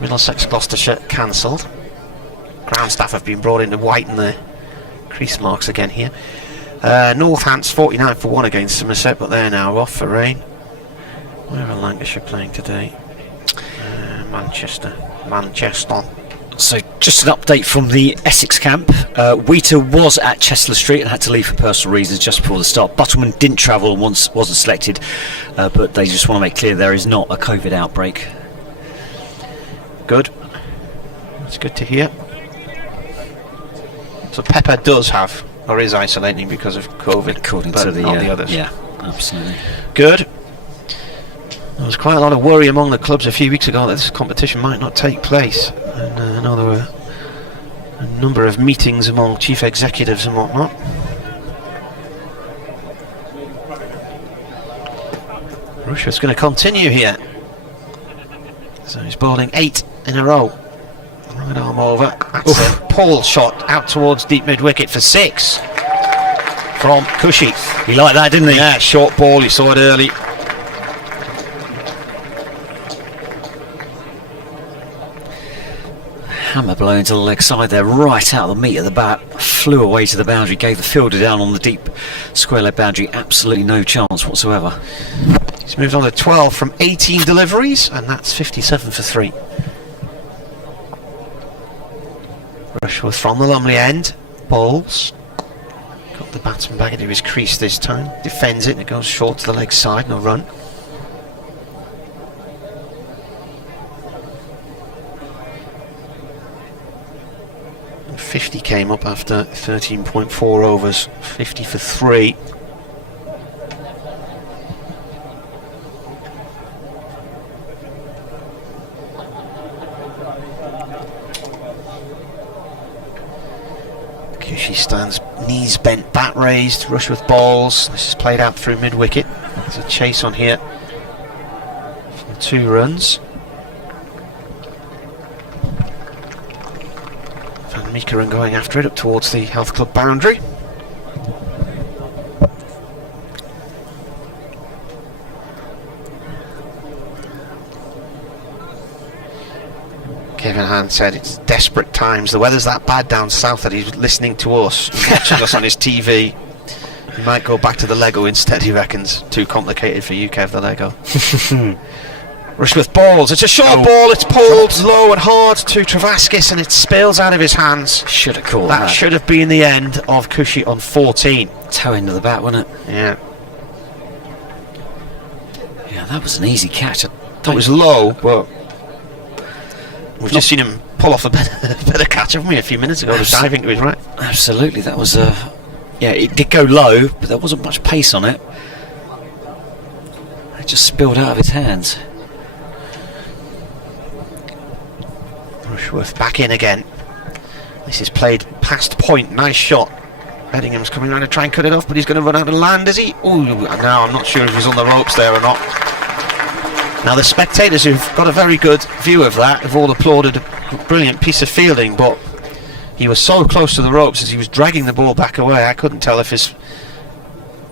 Middlesex Gloucestershire cancelled. Ground staff have been brought in to whiten the crease marks again here. Northants 49 for 1 against Somerset, but they're now off for rain. Where are Lancashire playing today? Manchester. So just an update from the Essex camp. Wheater was at Chestler Street and had to leave for personal reasons just before the start. Buttleman didn't travel and wasn't selected, but they just want to make clear there is not a COVID outbreak. Good. That's good to hear. So Pepper does have, or is isolating because of COVID, according but to the, not the others. Yeah, absolutely. Good. There was quite a lot of worry among the clubs a few weeks ago that this competition might not take place. And I know there were a number of meetings among chief executives and whatnot. Rushworth's going to continue here. So he's bowling 8 in a row. Right arm over. That's a pull shot out towards deep mid-wicket for 6 from Cushy. He liked that, didn't he? Yeah, short ball, he saw it early. Hammer blow into the leg side there, right out of the meat of the bat, flew away to the boundary, gave the fielder down on the deep square leg boundary absolutely no chance whatsoever. He's moved on to 12 from 18 deliveries, and that's 57 for 3. Rushworth from the Lumley end, bowls. Got the batsman back into his crease this time, defends it, and it goes short to the leg side, no run. And 50 came up after 13.4 overs, 50 for 3. She stands, knees bent, bat raised, Rushworth balls. This is played out through mid-wicket. There's a chase on here for 2 runs. Mikaran going after it up towards the health club boundary. Kevin Hand said it's desperate times. The weather's that bad down south that he's listening to us, watching us on his TV. He might go back to the Lego instead, he reckons. Too complicated for you, Kev, the Lego. Rushworth balls. It's a short ball. It's pulled low and hard to Travaskis, and it spills out of his hands. Should have called that. That should have been the end of Cushy on 14. Toe end of the bat, wasn't it? Yeah. Yeah, that was an easy catch. It was low, but we've just seen him pull off a better catch, haven't we, a few minutes ago, to dive into his right. Absolutely, that was yeah, it did go low, but there wasn't much pace on it. It just spilled out of his hands. Rushworth back in again. This is played past point. Nice shot. Beddingham's coming around to try and cut it off, but he's going to run out of land, is he? Oh, now I'm not sure if he's on the ropes there or not. Now the spectators who've got a very good view of that have all applauded a brilliant piece of fielding, but he was so close to the ropes as he was dragging the ball back away. I couldn't tell if his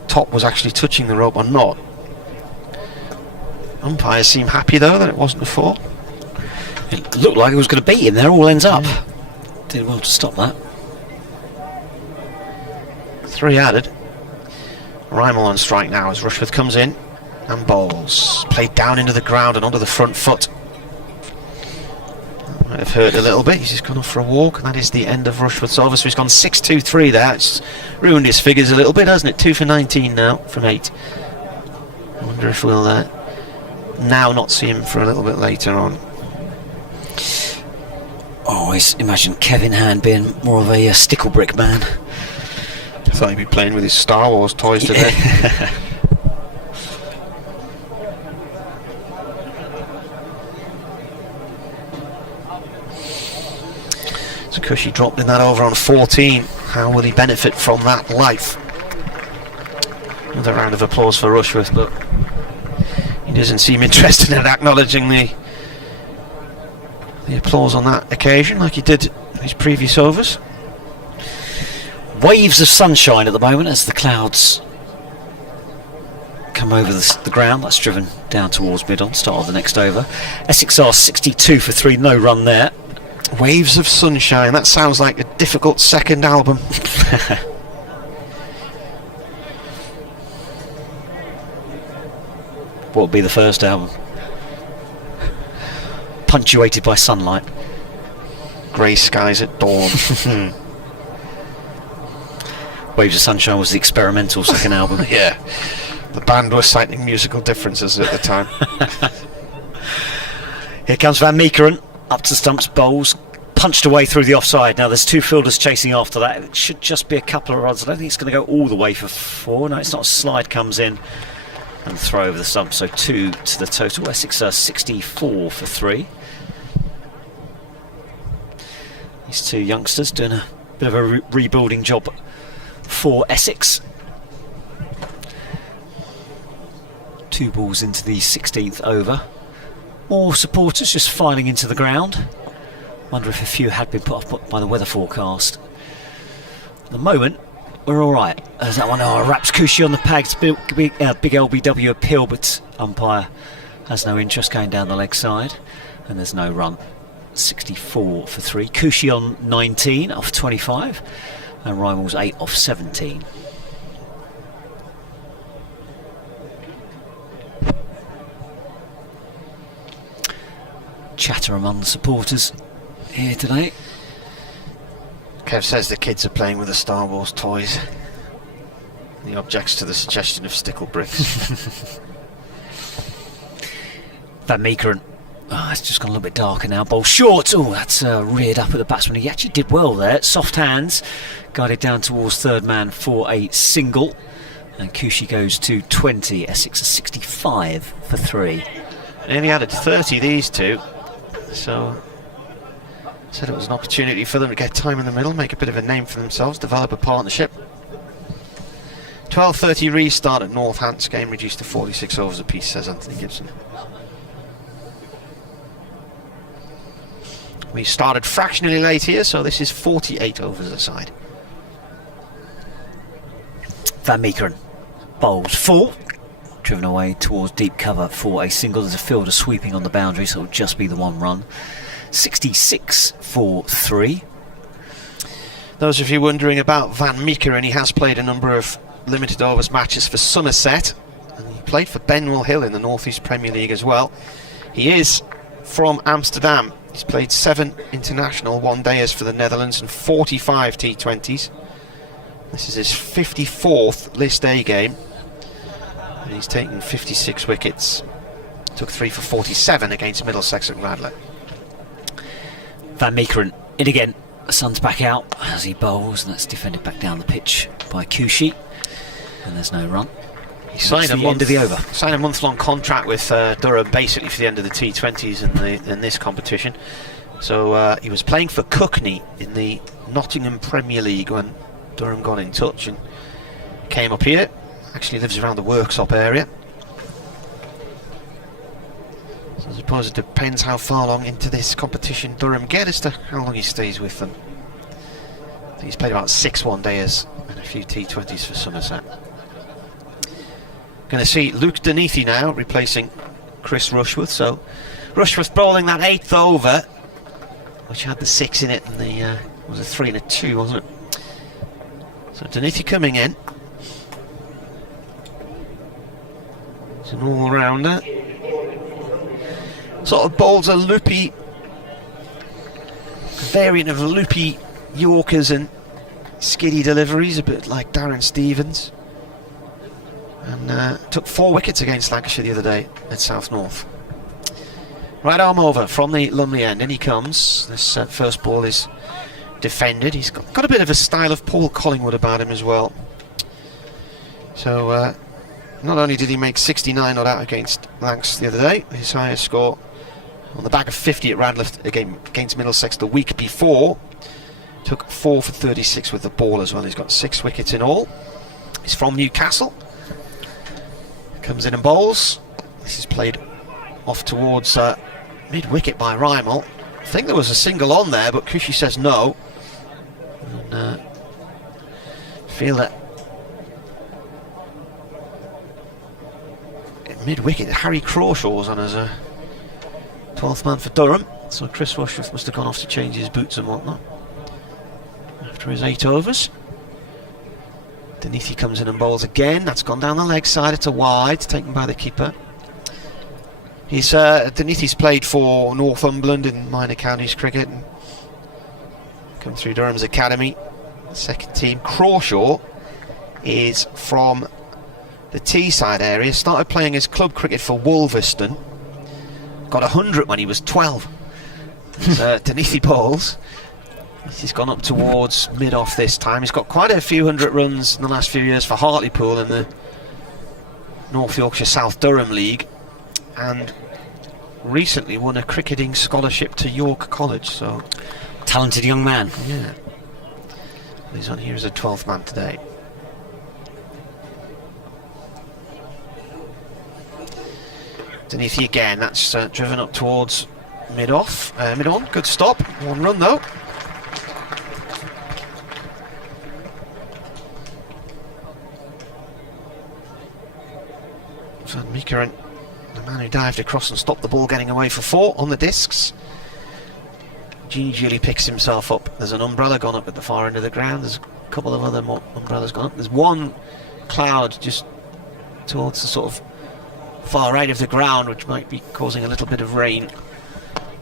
top was actually touching the rope or not. Umpires seem happy though that it wasn't a four. It looked like it was going to beat him there, all ends up. Did well to stop that. 3 added. Rymel on strike now as Rushworth comes in and bowls. Played down into the ground and onto the front foot. That might have hurt a little bit. He's just gone off for a walk, and that is the end of Rushworth's over. So he's gone 6-2-3 there. It's ruined his figures a little bit, hasn't it? 2 for 19 now from 8. I wonder if we'll now not see him for a little bit later on. Always imagine Kevin Hand being more of a stickle brick man. I thought he'd be playing with his Star Wars toys today. So Cushy dropped in that over on 14. How will he benefit from that life? Another round of applause for Rushworth, but he doesn't seem interested in acknowledging the applause on that occasion like he did in his previous overs. Waves of sunshine at the moment as the clouds come over the ground. That's driven down towards mid-on, start of the next over. Essex are 62 for 3, no run there. Waves of sunshine, that sounds like a difficult second album. What would be the first album? Punctuated by sunlight. Grey skies at dawn. Waves of Sunshine was the experimental second album. Yeah, the band was citing musical differences at the time. Here comes Van Meekeren, up to the stumps, bowls, punched away through the offside. Now there's 2 fielders chasing after that. It should just be a couple of runs. I don't think it's going to go all the way for 4. No, it's not. A slide comes in and throw over the stump. So 2 to the total. Essex are 64 for 3. These 2 youngsters doing a bit of a rebuilding job for Essex. 2 balls into the 16th over. More supporters just filing into the ground. Wonder if a few had been put off by the weather forecast. At the moment, we're alright. There's that one, wraps Cushy on the pegs. Big LBW appeal, but umpire has no interest, going down the leg side. And there's no run. 64 for 3. Cushy on 19 off 25. And Rymel's 8 off 17. Chatter among the supporters here today. Kev says the kids are playing with the Star Wars toys. He objects to the suggestion of stickle bricks. Van Meekeren. Oh, it's just gone a little bit darker now. Ball short. Oh, that's reared up at the batsman. He actually did well there. Soft hands. Guided down towards third man for a single. And Cushy goes to 20. Essex are 65 for 3. Nearly added 30, these 2. So, said it was an opportunity for them to get time in the middle, make a bit of a name for themselves, develop a partnership. 12:30 restart at Northants. Game reduced to 46 overs apiece, says Anthony Gibson. We started fractionally late here, so this is 48 overs aside. Van Meekeren bowls full, driven away towards deep cover for a single. There's a fielder sweeping on the boundary, so it'll just be the one run. 66 for 3. Those of you wondering about Van Meekeren, he has played a number of limited overs matches for Somerset, and he played for Benwell Hill in the North East Premier League as well. He is from Amsterdam. He's played 7 international one-dayers for the Netherlands and 45 T20s. This is his 54th List A game, and he's taken 56 wickets. Took 3 for 47 against Middlesex at Radlett. Van Meekeren in again. The sun's back out as he bowls, and that's defended back down the pitch by Kushi, and there's no run. He signed the end of the over. Signed a month-long contract with Durham, basically for the end of the T20s in this competition. So he was playing for Cookney in the Nottingham Premier League when Durham got in touch and came up here. Actually lives around the Worksop area. So I suppose it depends how far along into this competition Durham get as to how long he stays with them. I think he's played about 6 one-dayers and a few T20s for Somerset. Going to see Luke Deneathy now replacing Chris Rushworth. So Rushworth bowling that 8th over, which had the 6 in it, and the was a 3 and a 2, wasn't it? So Deneathy coming in. It's an all-rounder. Sort of bowls a loopy variant of loopy Yorkers and skiddy deliveries, a bit like Darren Stevens. And took 4 wickets against Lancashire the other day at South North. Right arm over from the Lumley end, in he comes. This first ball is defended. He's got a bit of a style of Paul Collingwood about him as well. So not only did he make 69 not out against Lancs the other day, his highest score on the back of 50 at Radcliffe against Middlesex the week before, took 4 for 36 with the ball as well. He's got 6 wickets in all. He's from Newcastle. Comes in and bowls. This is played off towards mid-wicket by Rymel. I think there was a single on there, but Kushi says no. And feel that mid-wicket, Harry Crawshaw was on as a 12th man for Durham, so Chris Rushworth must have gone off to change his boots and whatnot after his 8 overs. Deneathy comes in and bowls again. That's gone down the leg side. It's a wide, taken by the keeper. Deneathy's played for Northumberland in minor counties cricket and come through Durham's academy, second team. Crawshaw is from the Teesside area. Started playing his club cricket for Wolverston. Got 100 when he was 12. Deneathy bowls. He's gone up towards mid-off this time. He's got quite a few 100 runs in the last few years for Hartlepool in the North Yorkshire South Durham League, and recently won a cricketing scholarship to York College. So talented young man. Yeah. He's on here as a 12th man today. Deneathy again. That's driven up towards mid-off, mid-on. Good stop. 1 run though. Van Meekeren, the man who dived across and stopped the ball getting away for 4 on the discs, gingerly picks himself up. There's an umbrella gone up at the far end of the ground. There's a couple of other umbrellas gone up. There's one cloud just towards the sort of far right of the ground, which might be causing a little bit of rain.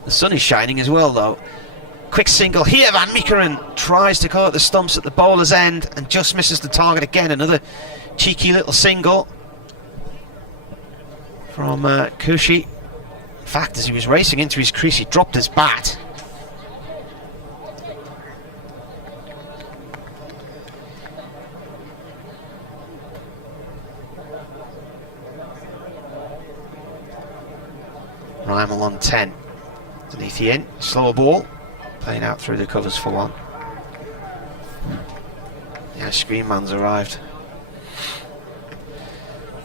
The sun is shining as well though. Quick single here. Van Meekeren tries to go at the stumps at the bowler's end and just misses the target again. Another cheeky little single from Kushi. In fact, as he was racing into his crease, he dropped his bat. Rymel on 10. Deneathy in, slower ball, playing out through the covers for 1. Yeah, Screen Man's arrived.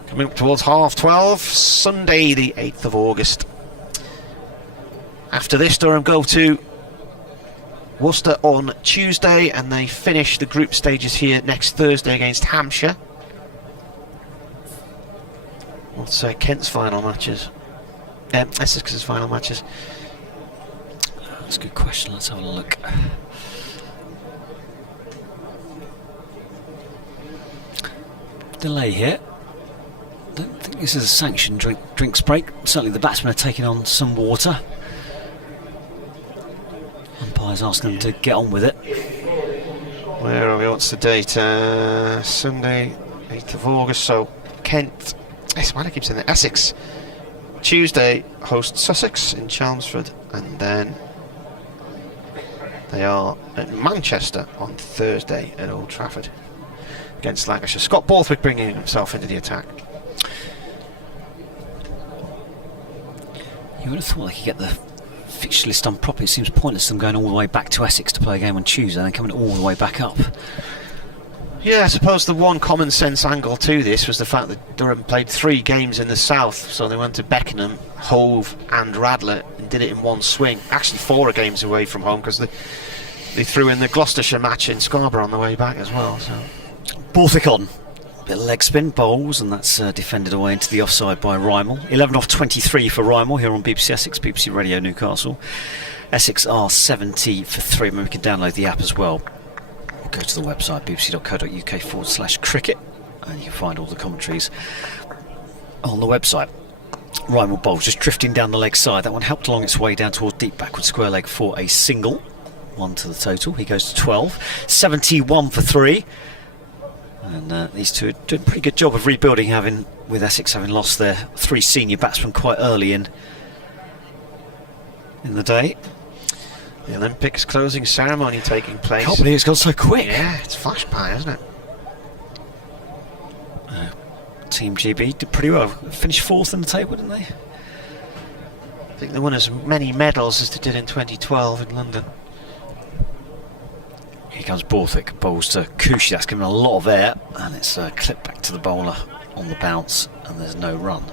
Coming up towards 12:30, Sunday the 8th of August. After this, Durham go to Worcester on Tuesday, and they finish the group stages here next Thursday against Hampshire. What's Kent's final matches? Essex's final matches. That's a good question. Let's have a look. Delay here. Don't think this is a sanctioned drinks break. Certainly the batsmen are taking on some water. Umpire's asking them to get on with it. Where are we? What's the date? Sunday, 8th of August. So Kent, why do I keep saying that? Essex. Tuesday host Sussex in Chelmsford, and then they are at Manchester on Thursday at Old Trafford against Lancashire. Scott Borthwick bringing himself into the attack. You would have thought they could get the fixture list done properly. It seems pointless them going all the way back to Essex to play a game on Tuesday and then coming all the way back up. Yeah, I suppose the one common sense angle to this was the fact that Durham played 3 games in the south, so they went to Beckenham, Hove and Radler and did it in one swing. Actually 4 games away from home, because they threw in the Gloucestershire match in Scarborough on the way back as well. So Borthwick on. Bit of leg spin, bowls, and that's defended away into the offside by Rymel. 11 off 23 for Rymel here on BBC Essex, BBC Radio Newcastle. Essex are 70 for 3. We can download the app as well. Go to the website bbc.co.uk/cricket and you can find all the commentaries on the website. Rymel bowls just drifting down the leg side. That one helped along its way down towards deep backward square leg for a single. 1 to the total. He goes to 12. 71 for 3. And these two are doing a pretty good job of rebuilding, with Essex having lost their 3 senior batsmen quite early in the day. The Olympics closing ceremony taking place. I can't believe it's gone so quick. Yeah, it's flashed by, hasn't it? Team GB did pretty well. Finished 4th in the table, didn't they? I think they won as many medals as they did in 2012 in London. Here comes Borthwick, bowls to Cushy. That's given a lot of air, and it's clipped back to the bowler on the bounce, and there's no run.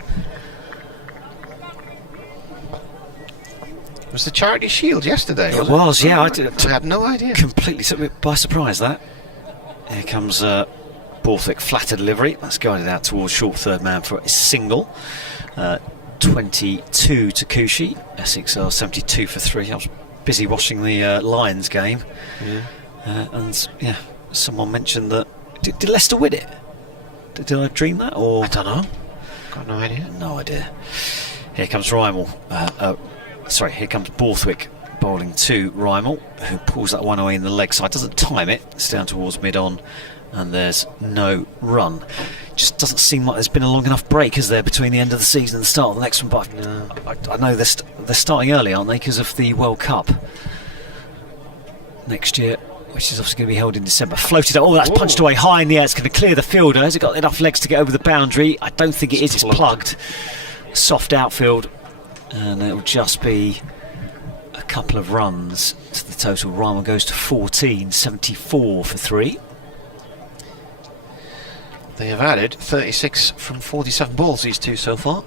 It was the Charity Shield yesterday. It was, yeah. I had no idea. Completely took me by surprise, that. Here comes Borthwick, flatter delivery. That's guided out towards short third man for a single. 22 to Cushy. Essex are 72 for 3. I was busy watching the Lions game. Yeah. And yeah, someone mentioned that. Did Leicester win it? Did I dream that? Or I don't know. Got no idea. No idea. Here comes Rymel. Here comes Borthwick bowling to Rymel, who pulls that one away in the leg side. Doesn't time it. It's down towards mid-on, and there's no run. Just doesn't seem like there's been a long enough break, is there, between the end of the season and the start of the next one? But No. I know they're starting early, aren't they, because of the World Cup next year, which is obviously going to be held in December. Floated. Oh, that's punched away high in the air. It's going to clear the fielder. Has it got enough legs to get over the boundary? I don't think it is. It's plugged. Soft outfield. And it'll just be a couple of runs to the total. Rymel goes to 14, 74 for 3. They have added 36 from 47 balls, these two so far.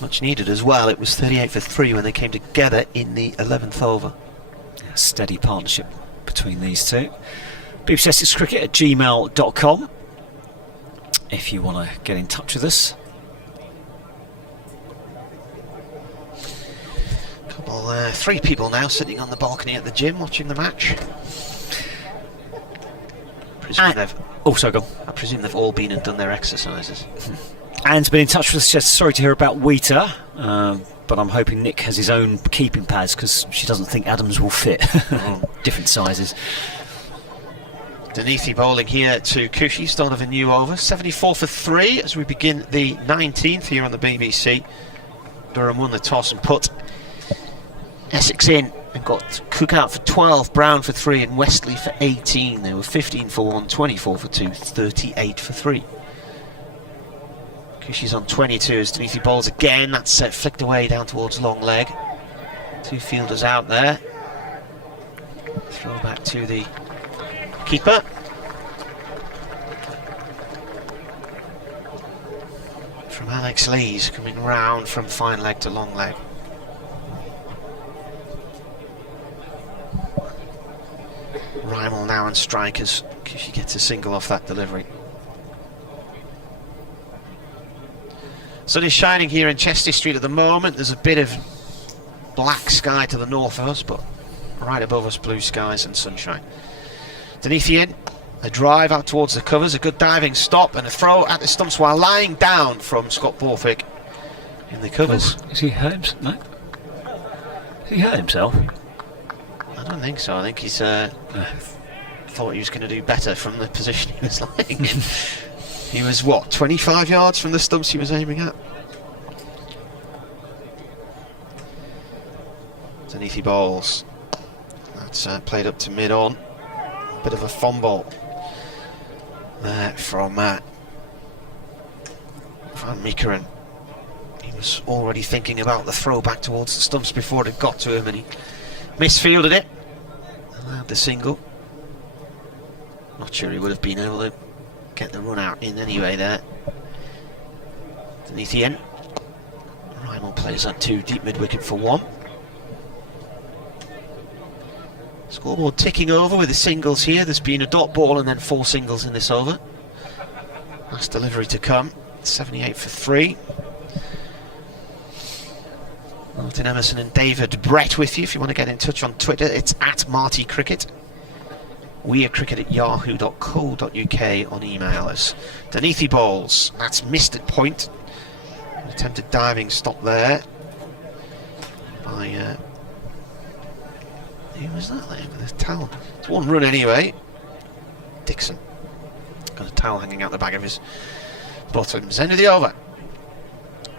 Much needed as well. It was 38 for 3 when they came together in the 11th over. A steady partnership between these two. BBC Essex Cricket at gmail.com if you want to get in touch with us. Well, 3 people now sitting on the balcony at the gym watching the match. I presume they've all been and done their exercises. Anne's been in touch with us. She's sorry to hear about Wheater, but I'm hoping Nick has his own keeping pads because she doesn't think Adams will fit. Different sizes. Denethi bowling here to Cushy, start of a new over. 74 for 3 as we begin the 19th here on the BBC. Durham won the toss and put. Essex in and got Cook out for 12, Brown for 3 and Westley for 18. They were 15 for 1, 24 for 2, 38 for 3. Cushy's on 22 as Denethi bowls again. That's flicked away down towards long leg. 2 fielders out there. Throw back to the keeper. From Alex Lees, coming round from fine leg to long leg. Rymel now and strikers. She gets a single off that delivery. Sun is shining here in Chester Street at the moment. There's a bit of black sky to the north of us, but right above us, blue skies and sunshine. Beneath the end, a drive out towards the covers, a good diving stop, and a throw at the stumps while lying down from Scott Borthwick in the covers. Is he hurt himself? No? Has he hurt himself? I don't think so. I think he's thought he was going to do better from the position he was lying in. He was, what, 25 yards from the stumps he was aiming at? Beneath balls. That's played up to mid-on. Bit of a fumble there from Van Meekeren. He was already thinking about the throw back towards the stumps before it got to him, and he misfielded it. Allowed the single. Not sure he would have been able to get the run out in anyway there. Beneath the end. Rymel plays that 2 deep mid-wicket for 1. Scoreboard ticking over with the singles here. There's been a dot ball and then 4 singles in this over. Last delivery to come. 78 for 3. Martin Emerson and David Brett with you. If you want to get in touch on Twitter, it's at Marty Cricket. We are cricket@yahoo.co.uk on email us. Beneath balls. That's missed at point. An attempted diving stop there by who was that there with a towel? It's 1 run anyway. Dixon. Got a towel hanging out the back of his bottoms. End of the over.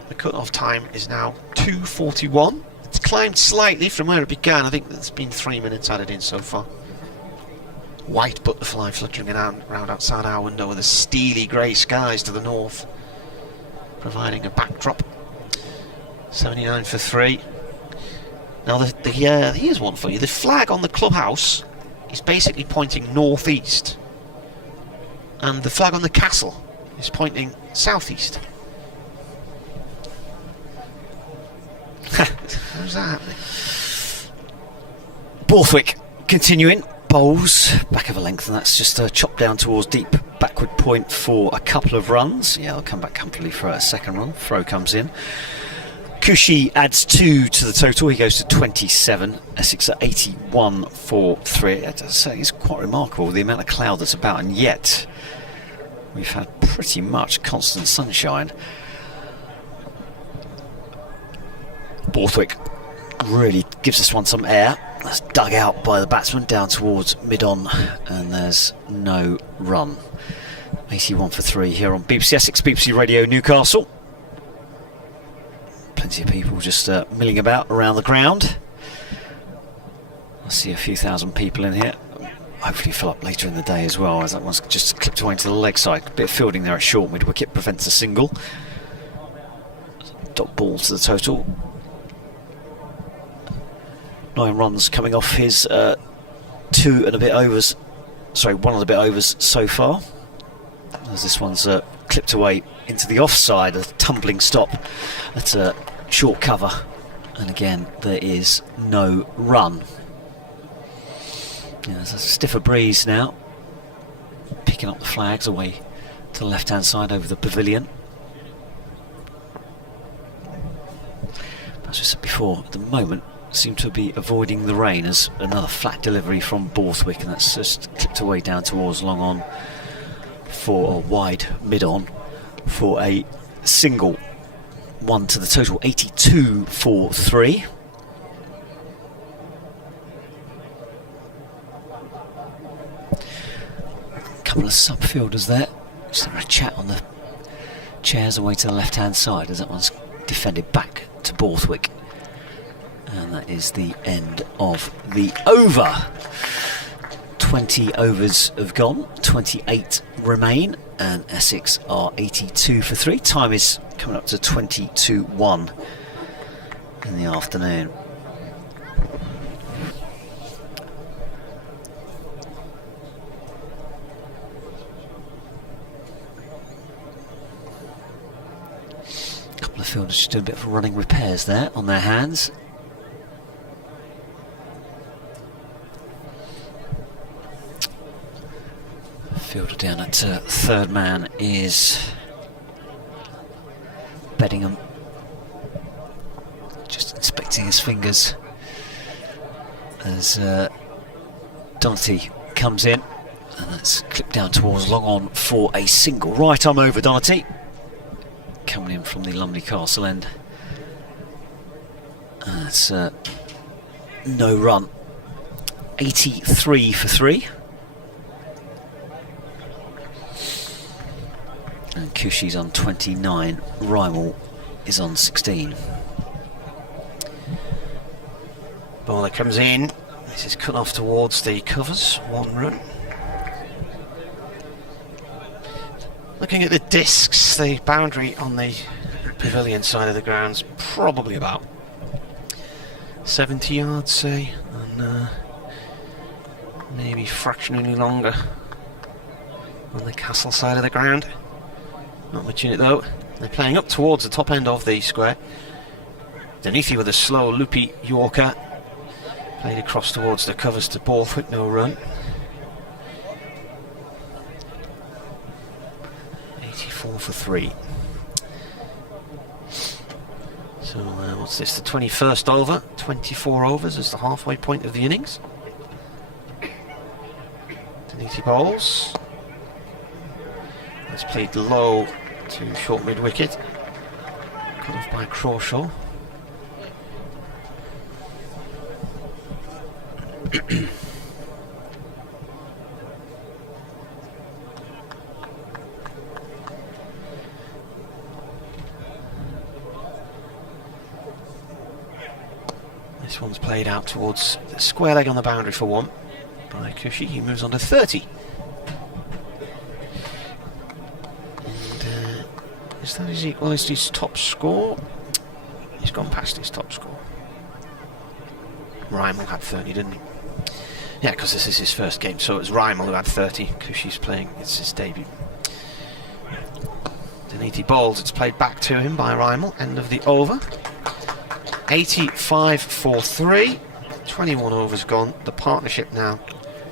The cut-off time is now 2:41. It's climbed slightly from where it began. I think there's been 3 minutes added in so far. White butterfly fluttering around outside our window with the steely grey skies to the north, providing a backdrop. 79 for 3. Now, here's one for you. The flag on the clubhouse is basically pointing northeast, and the flag on the castle is pointing southeast. How's that happening? Borthwick continuing. Bowls back of a length, and that's just a chop down towards deep backward point for a couple of runs. Yeah, I'll come back comfortably for a second run. Throw comes in. Kushi adds 2 to the total. He goes to 27. Essex at 81 for 3. I'd say it's quite remarkable the amount of cloud that's about, and yet we've had pretty much constant sunshine. Borthwick really gives this one some air. That's dug out by the batsman down towards mid-on, and there's no run. 81 for 3 here on BBC Essex, BBC Radio Newcastle. Plenty of people just milling about around the ground. I see a few thousand people in here. Hopefully fill up later in the day as well, as that one's just clipped away into the leg side. A bit of fielding there at short mid-wicket prevents a single. Dot ball to the total. 9 runs coming off his 2 and a bit overs. Sorry, 1 and a bit overs so far. As this one's clipped away into the offside, a tumbling stop at a short cover, and again there is no run. Yeah, there's a stiffer breeze now, picking up the flags away to the left hand side over the pavilion. As we said before, at the moment seem to be avoiding the rain, as another flat delivery from Borthwick, and that's just clipped away down towards long on for a wide mid on for a single. 1 to the total. 82 for 3. Couple of subfielders there, just having a chat on the chairs away to the left hand side, as that one's defended back to Borthwick. And that is the end of the over. 20 overs have gone, 28 remain, and Essex are 82 for 3. Time is coming up to 20-1 in the afternoon. A couple of fielders just doing a bit of running repairs there on their hands. Fielder down at third man is Beddingham. Just inspecting his fingers as Doherty comes in, and that's clipped down towards long on for a single. Right arm over Doherty, coming in from the Lumley Castle end. That's no run. 83 for 3. And Cushy's on 29. Rymel is on 16. Bowler comes in. This is cut off towards the covers. 1 run. Looking at the discs, the boundary on the pavilion side of the ground's probably about 70 yards, say, and maybe fractionally longer on the castle side of the ground. Not much in it though. They're playing up towards the top end of the square. Denethy with a slow loopy Yorker. Played across towards the covers to Borthwick, no run. 84 for 3. So what's this, the 21st over? 24 overs is the halfway point of the innings. Denethy bowls. It's played low to short mid wicket. Cut off by Crawshaw. This one's played out towards the square leg on the boundary for 1 by Cushy. He moves on to 30. Is that his equalised his top score? He's gone past his top score. Rymel had 30, didn't he? Yeah, because this is his first game, so it's Rymel who had 30, Cushy's playing, it's his debut. Denethy bowls, it's played back to him by Rymel, end of the over. 85 for 3, 21 overs gone, the partnership now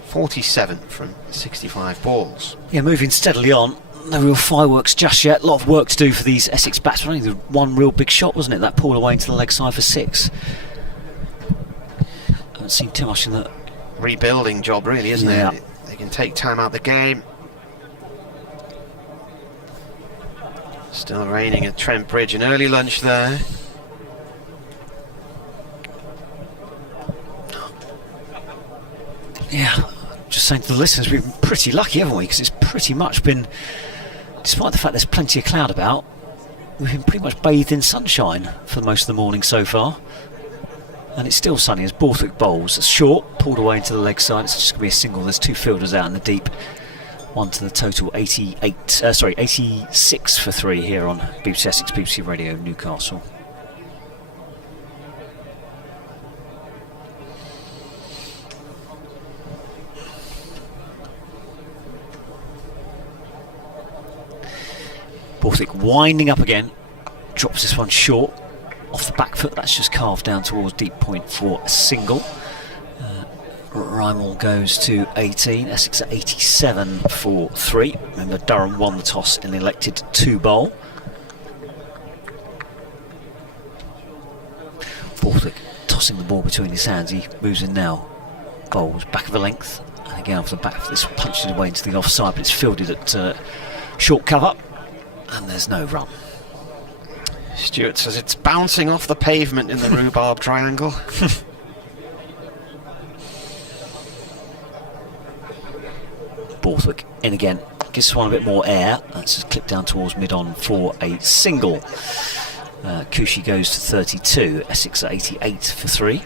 47 from 65 balls. Yeah, moving steadily on. No real fireworks just yet. A lot of work to do for these Essex batsmen. Only the one real big shot, wasn't it? That pulled away into the leg side for 6. Haven't seen too much in that. Rebuilding job, really, isn't it? They can take time out the game. Still raining at Trent Bridge. An early lunch there. Yeah, just saying to the listeners, we've been pretty lucky, haven't we? Because it's pretty much been, despite the fact there's plenty of cloud about, we've been pretty much bathed in sunshine for most of the morning so far. And it's still sunny as Borthwick bowls. It's short, pulled away into the leg side. It's just going to be a single. There's 2 fielders out in the deep. 1 to the total 86 for 3 here on BBC Essex, BBC Radio, Newcastle. Borthwick winding up again, drops this one short off the back foot. That's just carved down towards deep point for a single. Rymel goes to 18, Essex at 87 for 3. Remember, Durham won the toss and elected to bowl. Borthwick tossing the ball between his hands. He moves in now, bowls back of the length, and again off the back of this, punches his way into the offside, but it's fielded at short cover. And there's no run. Stewart says it's bouncing off the pavement in the rhubarb triangle. Borthwick in again. Gives this one a bit more air. That's just clipped down towards mid-on for a single. Cushy goes to 32. Essex at 88 for 3.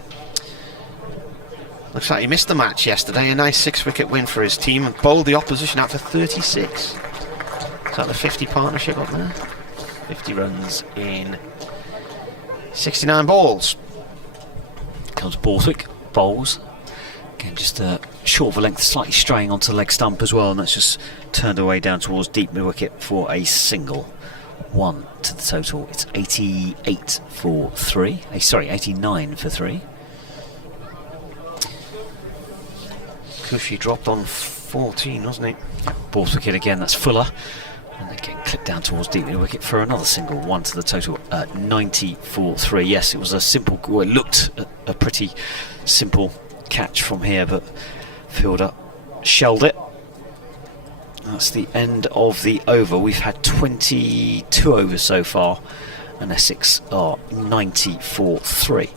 Looks like he missed the match yesterday. A nice 6-wicket win for his team and bowled the opposition out for 36. Is that the 50 partnership up there? 50 runs in 69 balls. Comes Borthwick, bowls. Again, just short of a length, slightly straying onto the leg stump as well, and that's just turned away down towards deep mid wicket for a single. 1 to the total. It's 88 for 3. Sorry, 89 for 3. Cushy dropped on 14, wasn't he? Borthwick again, that's Fuller. And they get clipped down towards deep mid wicket for another single, 1 to the total at 94-3. Yes, it was a simple, well, it looked a pretty simple catch from here, but fielder shelled it. That's the end of the over. We've had 22 overs so far, and Essex are 94-3.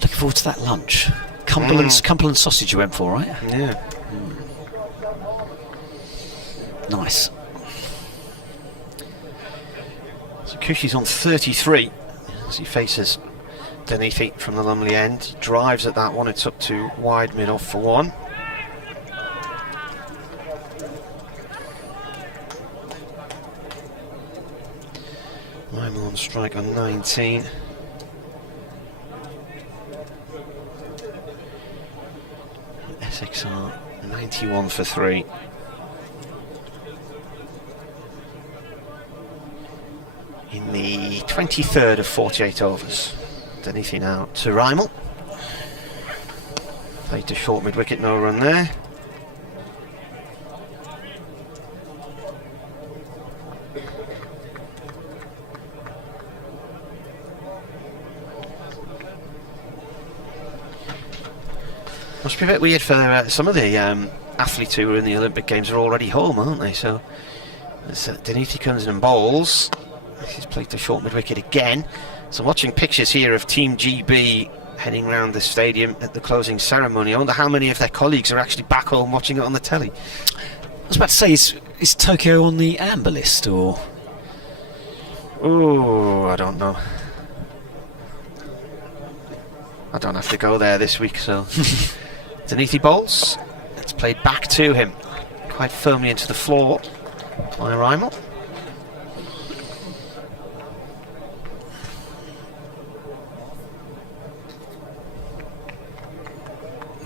Looking forward to that lunch. Cumberland sausage you went for, right? Yeah. Nice. So Cushy's on 33 as he faces Denethi from the Lumley end. He drives at that one. It's up to wide mid off for 1. Lyman on strike on 19. Essex are 91 for 3. In the 23rd of 48 overs. Denethi now to Rymel. Played to short mid wicket, no run there. Must be a bit weird for some of the athletes who were in the Olympic Games are already home, aren't they? So Denethi comes in and bowls. He's played to short mid wicket again. So watching pictures here of Team GB heading round the stadium at the closing ceremony. I wonder how many of their colleagues are actually back home watching it on the telly. I was about to say, is Tokyo on the amber list, or? Oh, I don't know. I don't have to go there this week, so Denethi bowls. It's played back to him, quite firmly into the floor by Rymel.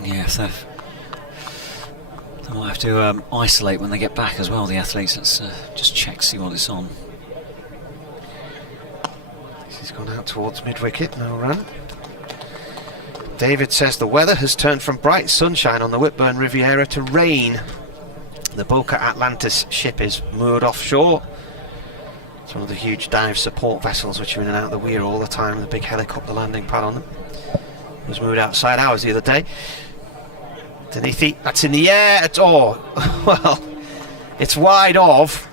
Yes, they might have to isolate when they get back as well, the athletes. Let's just check, see what it's on. This has gone out towards mid-wicket, no run. David says the weather has turned from bright sunshine on the Whitburn Riviera to rain. The Boca Atlantis ship is moored offshore. It's one of the huge dive support vessels which are in and out of the weir all the time with a big helicopter landing pad on them. It was moored outside ours the other day. Denethi, that's in the air. It's well, it's wide off.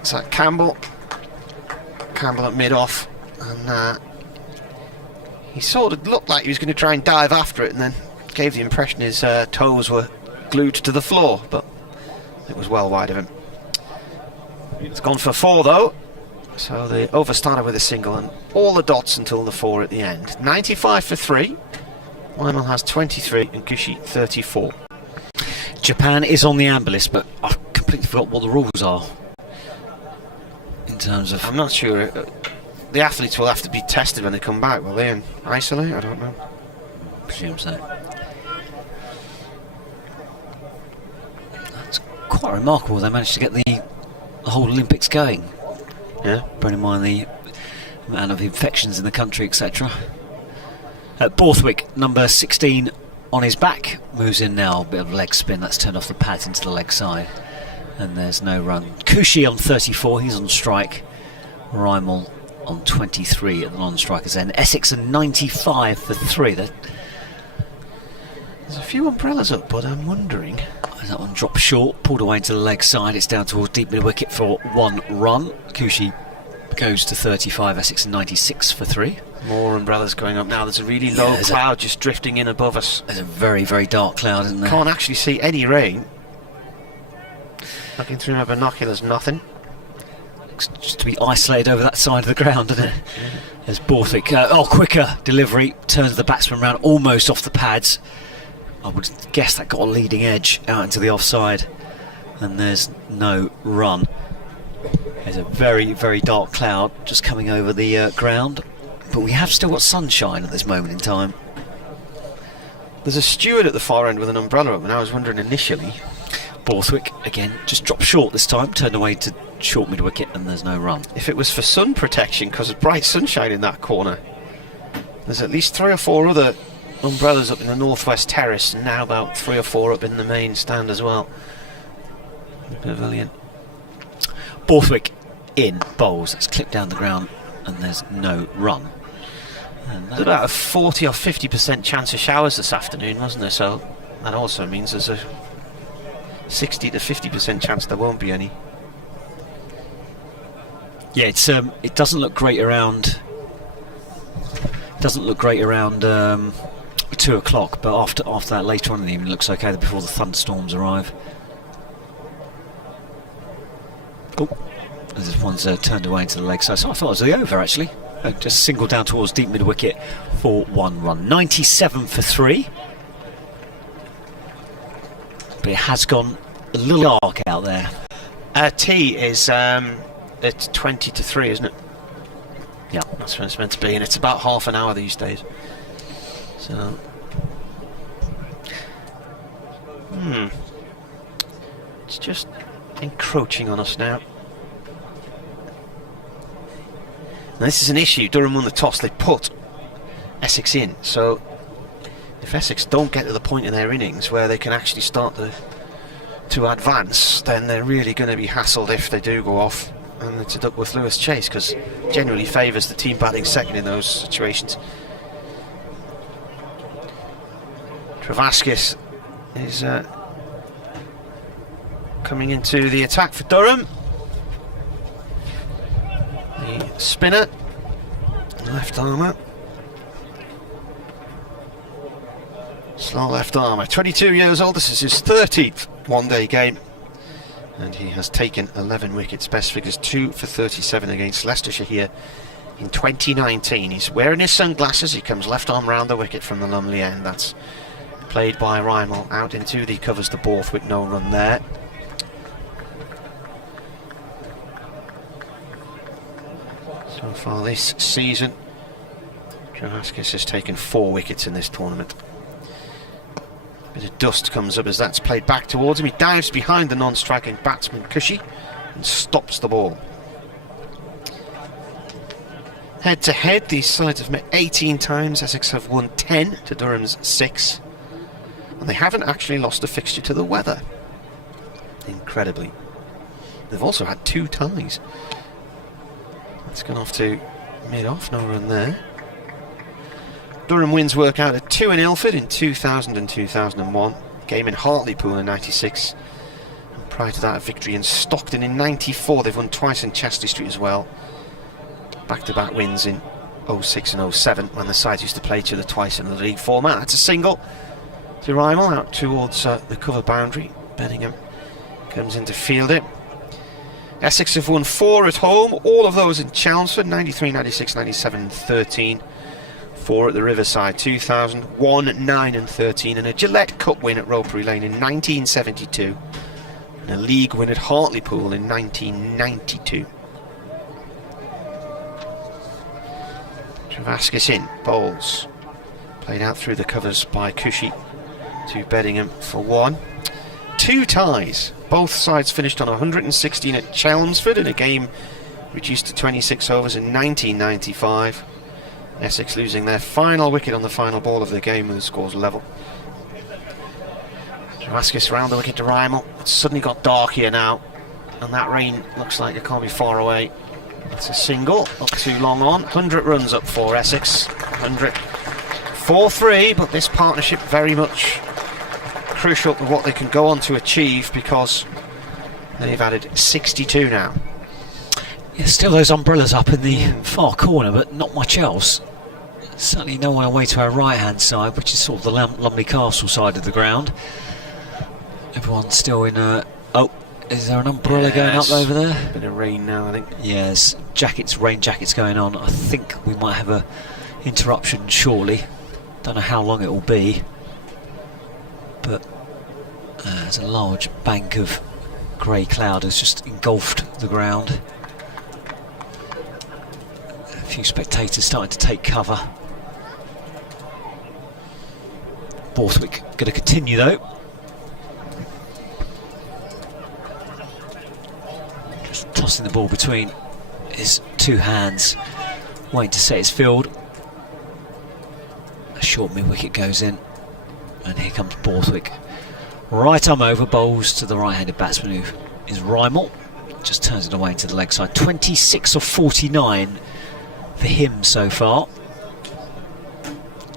It's like Campbell at mid-off, and he sort of looked like he was going to try and dive after it, and then gave the impression his toes were glued to the floor, but it was well wide of him. It's gone for 4 though, so the over started with a single and all the dots until the 4 at the end. 95 for 3. Lyman has 23 and Cushy 34. Japan is on the amber list, but I've completely forgot what the rules are in terms of. I'm not sure. The athletes will have to be tested when they come back, will they, and isolate? I don't know. Presume so. That's quite remarkable. They managed to get the whole Olympics going. Yeah. Bearing in mind the amount of infections in the country, etc. Borthwick, number 16, on his back, moves in now. A bit of leg spin. That's turned off the pads into the leg side, and there's no run. Cushy on 34. He's on strike. Rymel on 23 at the non-strikers end. Essex are 95 for 3. There's a few umbrellas up, but I'm wondering. That one dropped short, pulled away into the leg side. It's down towards deep mid-wicket for 1 run. Cushy goes to 35. Essex are 96 for 3. More umbrellas going up now. There's a really low cloud just drifting in above us. There's a very, very dark cloud, isn't there? Can't actually see any rain. Looking through my binoculars, nothing. Just to be isolated over that side of the ground, doesn't it? There's Borthwick. Quicker delivery. Turns the batsman round almost off the pads. I would guess that got a leading edge out into the offside. And there's no run. There's a very, very dark cloud just coming over the ground. But we have still got sunshine at this moment in time. There's a steward at the far end with an umbrella up, and I was wondering initially. Borthwick again just dropped short this time, turned away to short mid wicket, and there's no run. If it was for sun protection, because of bright sunshine in that corner, there's at least 3 or 4 other umbrellas up in the northwest terrace, and now about 3 or 4 up in the main stand as well. The pavilion. Borthwick in bowls. It's clipped down the ground, and there's no run. And There's about a 40 or 50% chance of showers this afternoon, wasn't there? So that also means there's a 60 to 50% chance there won't be any. yeah, it doesn't look great around. Doesn't look great around 2 o'clock, but after that, later on in the evening, it looks okay before the thunderstorms arrive. Oh, this one's turned away into the leg side. So I thought it was the over actually. Just single down towards deep mid wicket for 1 run. 97 for 3. But it has gone a little dark out there. T is it's 20 to 3, isn't it? Yeah. That's when it's meant to be, and it's about half an hour these days. So, it's just encroaching on us now. Now this is an issue. Durham won the toss. They put Essex in. So if Essex don't get to the point in their innings where they can actually start to advance, then they're really going to be hassled if they do go off. And it's a Duckworth-Lewis chase, because generally favours the team batting second in those situations. Travaskis is coming into the attack for Durham. The spinner, left armour. Slow left armour. 22 years old, this is his 30th one-day game. And he has taken 11 wickets, best figures 2 for 37 against Leicestershire here in 2019. He's wearing his sunglasses, he comes left arm round the wicket from the Lumley end. That's played by Rymel out into the covers the Borthwick, no run there. So far this season, Travaskis has taken 4 wickets in this tournament. Bit of dust comes up as that's played back towards him. He dives behind the non-striking batsman Cushy and stops the ball. Head to head, these sides have met 18 times. Essex have won 10 to Durham's 6. And they haven't actually lost a fixture to the weather. Incredibly. They've also had 2 ties. That's gone off to mid-off, no run there. Durham wins work out at 2 in Ilford in 2000 and 2001. Game in Hartlepool in 96. And prior to that, a victory in Stockton in 94. They've won twice in Chastity Street as well. Back-to-back wins in 06 and 07 when the sides used to play each other twice in the league format. That's a single to Rymel out towards the cover boundary. Bedingham comes in to field it. Essex have won 4 at home, all of those in Chelmsford, 93, 96, 97, 13. 4 at the Riverside, 2000, 1, 9 and 13, and a Gillette Cup win at Ropery Lane in 1972, and a league win at Hartlepool in 1992. Travaskis in, bowls. Played out through the covers by Cushy to Bedingham for 1. 2 ties. Both sides finished on 116 at Chelmsford in a game reduced to 26 overs in 1995. Essex losing their final wicket on the final ball of the game with the scores level. Travaskis round the wicket to Rymel. It's suddenly got dark here now, and that rain looks like it can't be far away. It's a single, not too long on. 100 runs up for Essex. 100. 4-3, but this partnership very much crucial to what they can go on to achieve, because they've added 62 now. Yeah, still those umbrellas up in the far corner, but not much else. Certainly no way away to our right hand side, which is sort of the Lumley Castle side of the ground. Everyone's still in oh, is there an umbrella going up over there? Bit of rain now, I think. Yes, rain jackets going on. I think we might have a interruption shortly. Don't know how long it will be, but there's a large bank of grey cloud has just engulfed the ground. A few spectators starting to take cover. Borthwick going to continue though. passing the ball between his two hands, waiting to set his field. A short mid-wicket goes in, and here comes Borthwick. Right arm over, bowls to the right-handed batsman who is Rymel. Just turns it away into the leg side. 26 of 49 for him so far.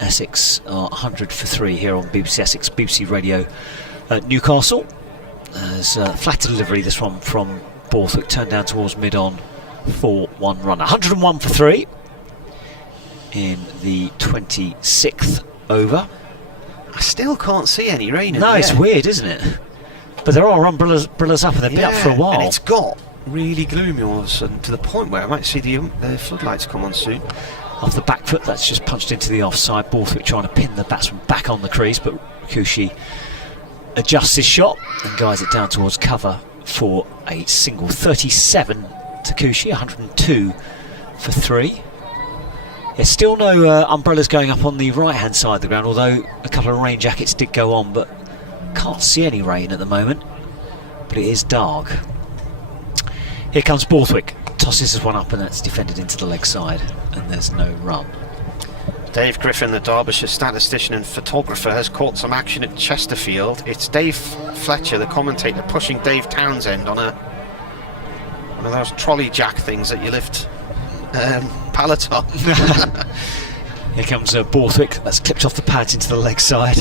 Essex are 100 for 3 here on BBC Essex, BBC Radio Newcastle. As flatter delivery this one from Borthwick, turned down towards mid-on for 1 run. 101 for 3 in the 26th over. I still can't see any rain in No, the it's air. weird, isn't it? But there are umbrellas up, and they've been up for a while. And it's got really gloomy all of a sudden, to the point where I might see the floodlights come on soon. Off the back foot, that's just punched into the offside. Borthwick trying to pin the batsman back on the crease, but Kushi adjusts his shot and guides it down towards cover for a single. 37 to Kushi, 102 for 3. There's still no umbrellas going up on the right-hand side of the ground, although a couple of rain jackets did go on, but can't see any rain at the moment. But it is dark. Here comes Borthwick. Tosses this one up, and that's defended into the leg side, and there's no run. Dave Griffin, the Derbyshire statistician and photographer, has caught some action at Chesterfield. It's Dave Fletcher, the commentator, pushing Dave Townsend on one of those trolley jack things that you lift pallets on. Here comes Borthwick. That's clipped off the pads into the leg side.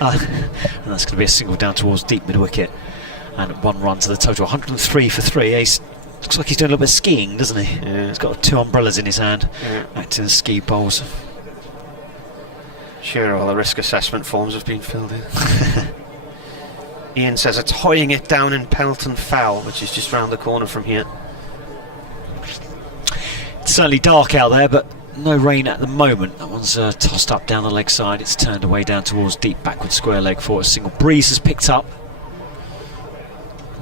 And that's going to be a single down towards deep mid-wicket. And 1 run to the total. 103 for 3. Looks like he's doing a little bit of skiing, doesn't he? Yeah. He's got 2 umbrellas in his hand, acting as ski poles. Sure, all the risk assessment forms have been filled in. Ian says it's hoying it down in Pelton Fell, which is just round the corner from here. It's certainly dark out there, but no rain at the moment. That one's tossed up down the leg side. It's turned away down towards deep backward square leg for a single. Breeze has picked up.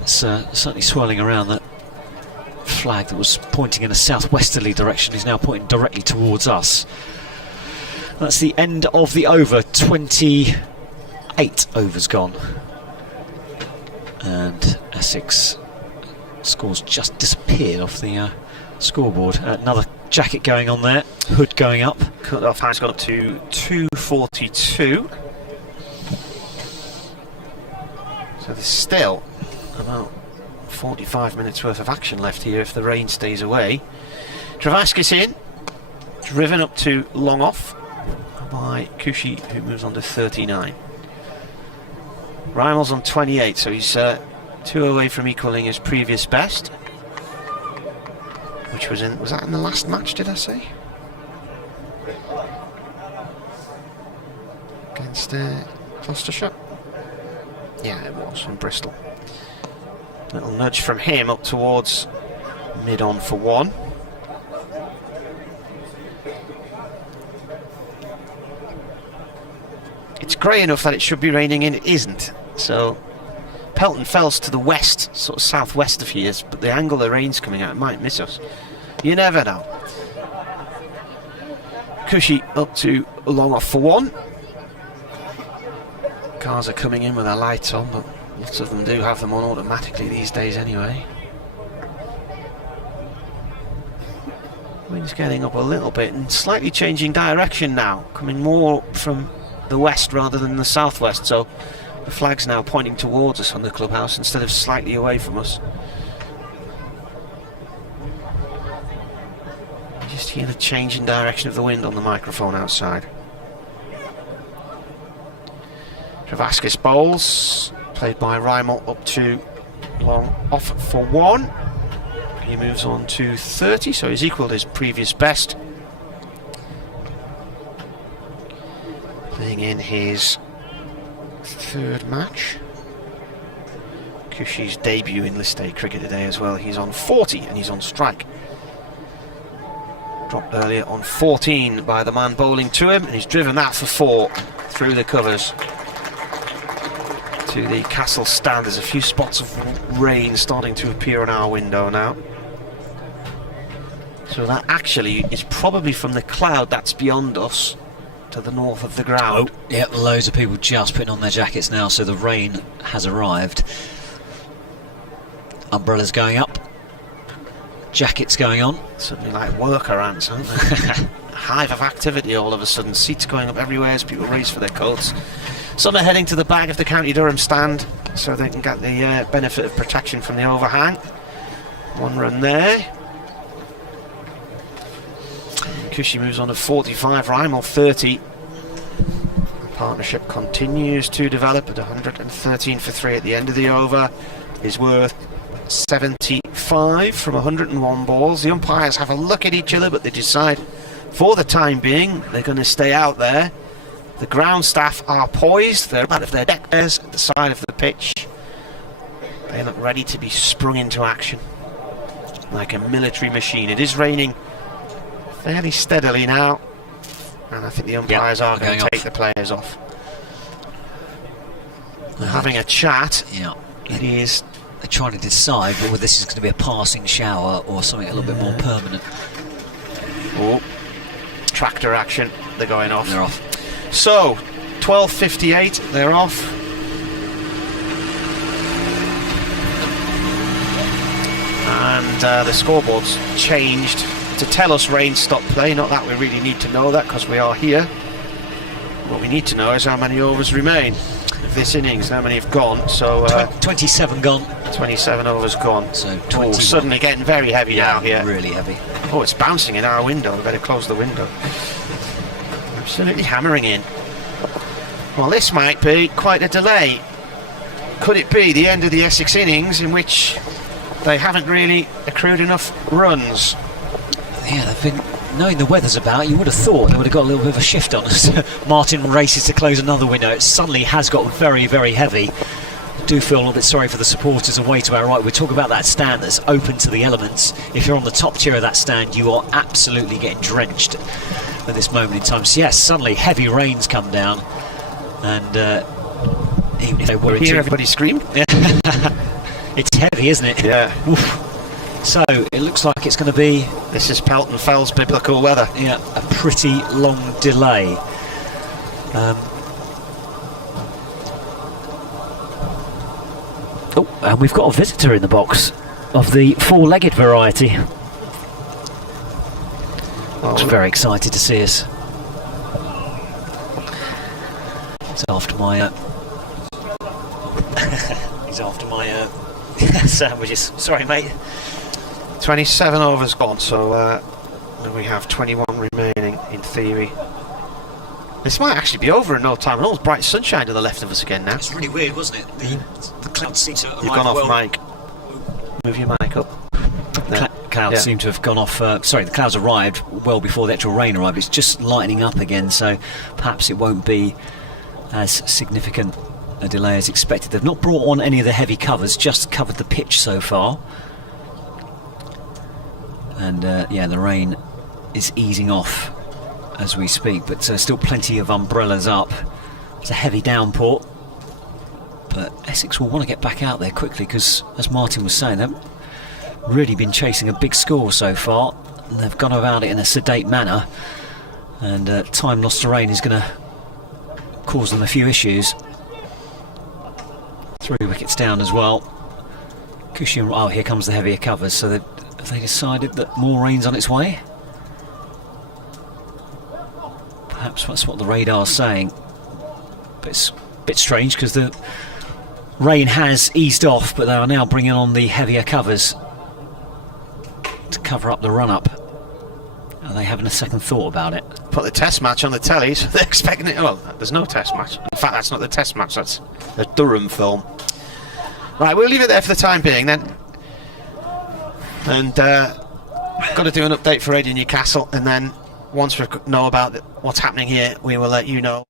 It's certainly swirling around. That flag that was pointing in a southwesterly direction is now pointing directly towards us. That's the end of the over. 28 overs gone, and Essex scores just disappeared off the scoreboard. Another jacket going on there, hood going up. Cut-off high's gone up to 242. So there's still about 45 minutes worth of action left here if the rain stays away. Travaskis in, driven up to long off by Kushi, who moves on to 39. Rymel's on 28, so he's 2 away from equalling his previous best, which was that in the last match, did I say? Against Gloucestershire? Yeah, it was, from Bristol. Little nudge from him up towards mid-on for 1. It's grey enough that it should be raining and it isn't. So Pelton Fell's to the west, sort of southwest of here, but the angle the rain's coming out, it might miss us. You never know. Kushi up to long off for 1. Cars are coming in with their lights on, but lots of them do have them on automatically these days anyway. Wind's getting up a little bit and slightly changing direction now, coming more from the west rather than the southwest, so the flag's now pointing towards us on the clubhouse instead of slightly away from us. You just hear the change in direction of the wind on the microphone outside. Travaskis bowls, played by Rymel up to long off for 1. He moves on to 30, so he's equalled his previous best. Playing in his 3rd match. Kushi's debut in list A cricket today as well. He's on 40 and he's on strike. Dropped earlier on 14 by the man bowling to him, and he's driven that for 4 through the covers to the Castle stand. There's a few spots of rain starting to appear in our window now. So that actually is probably from the cloud that's beyond us to the north of the ground. Oh, yeah, loads of people just putting on their jackets now, so the rain has arrived. Umbrellas going up. jackets going on. Something like worker ants, aren't they? A hive of activity all of a sudden. Seats going up everywhere as people race for their coats. Some are heading to the back of the County Durham stand so they can get the benefit of protection from the overhang. One run there. Cushy moves on to 45, Rymel 30. The partnership continues to develop at 113 for 3 at the end of the over. Is worth 75 from 101 balls. The umpires have a look at each other, but they decide for the time being they're going to stay out there. The ground staff are poised. They're out of their deck chairs at the side of the pitch. They look ready to be sprung into action like a military machine. It is raining fairly steadily now, and I think the umpires are going to take the players off. They're having a chat. Yeah, it is. They're trying to decide whether this is going to be a passing shower or something a little bit more permanent. Oh, tractor action. They're going off. They're off. So, 12:58. They're off. And the scoreboard's changed to tell us rain stopped play. Not that we really need to know that because we are here. What we need to know is how many overs remain of this innings, how many have gone. So 27 gone. 27 overs gone. So suddenly getting very heavy now here. Really heavy. Oh, it's bouncing in our window. We better close the window. Absolutely hammering in. Well, this might be quite a delay. Could it be the end of the Essex innings in which they haven't really accrued enough runs? Yeah, they've been, knowing the weather's about, you would have thought they would have got a little bit of a shift on us. Martin races to close another window. It suddenly has got very, very heavy. I do feel a little bit sorry for the supporters away to our right. We talk about that stand that's open to the elements. If you're on the top tier of that stand, you are absolutely getting drenched at this moment in time. So yes, suddenly heavy rains come down, and even if they were hear everybody scream. It's heavy, isn't it? Yeah. Oof. So it looks like it's going to be, this is Pelton Fells biblical weather. Yeah, a pretty long delay. Oh, and we've got a visitor in the box of the four-legged variety. Looks very excited to see us. It's after my he's after my sandwiches. Sorry, mate. 27 overs gone, so we have 21 remaining in theory. This might actually be over in no time. All bright sunshine to the left of us again now. It's really weird, wasn't it? The clouds seem to arrive. You've gone off mic. Move your mic up. Clouds seem to have gone off. Sorry, the clouds arrived well before the actual rain arrived. It's just lightening up again, so perhaps it won't be as significant a delay as expected. They've not brought on any of the heavy covers, just covered the pitch so far. And yeah, the rain is easing off as we speak, but still plenty of umbrellas up. It's a heavy downpour, but Essex will want to get back out there quickly because, as Martin was saying, they've really been chasing a big score so far, and they've gone about it in a sedate manner, and time lost to rain is going to cause them a few issues. 3 wickets down as well. Cushion, oh, here comes the heavier covers, so have they decided that more rain's on its way? Perhaps that's what the radar's saying, but it's a bit strange because the rain has eased off, but they are now bringing on the heavier covers to cover up the run-up. Are they having a second thought about it? Put the test match on the telly, so they're expecting it. Well, there's no test match. In fact, that's not the test match, that's the Durham film. Right, we'll leave it there for the time being then. And got to do an update for Radio Newcastle, and then once we know about what's happening here, we will let you know.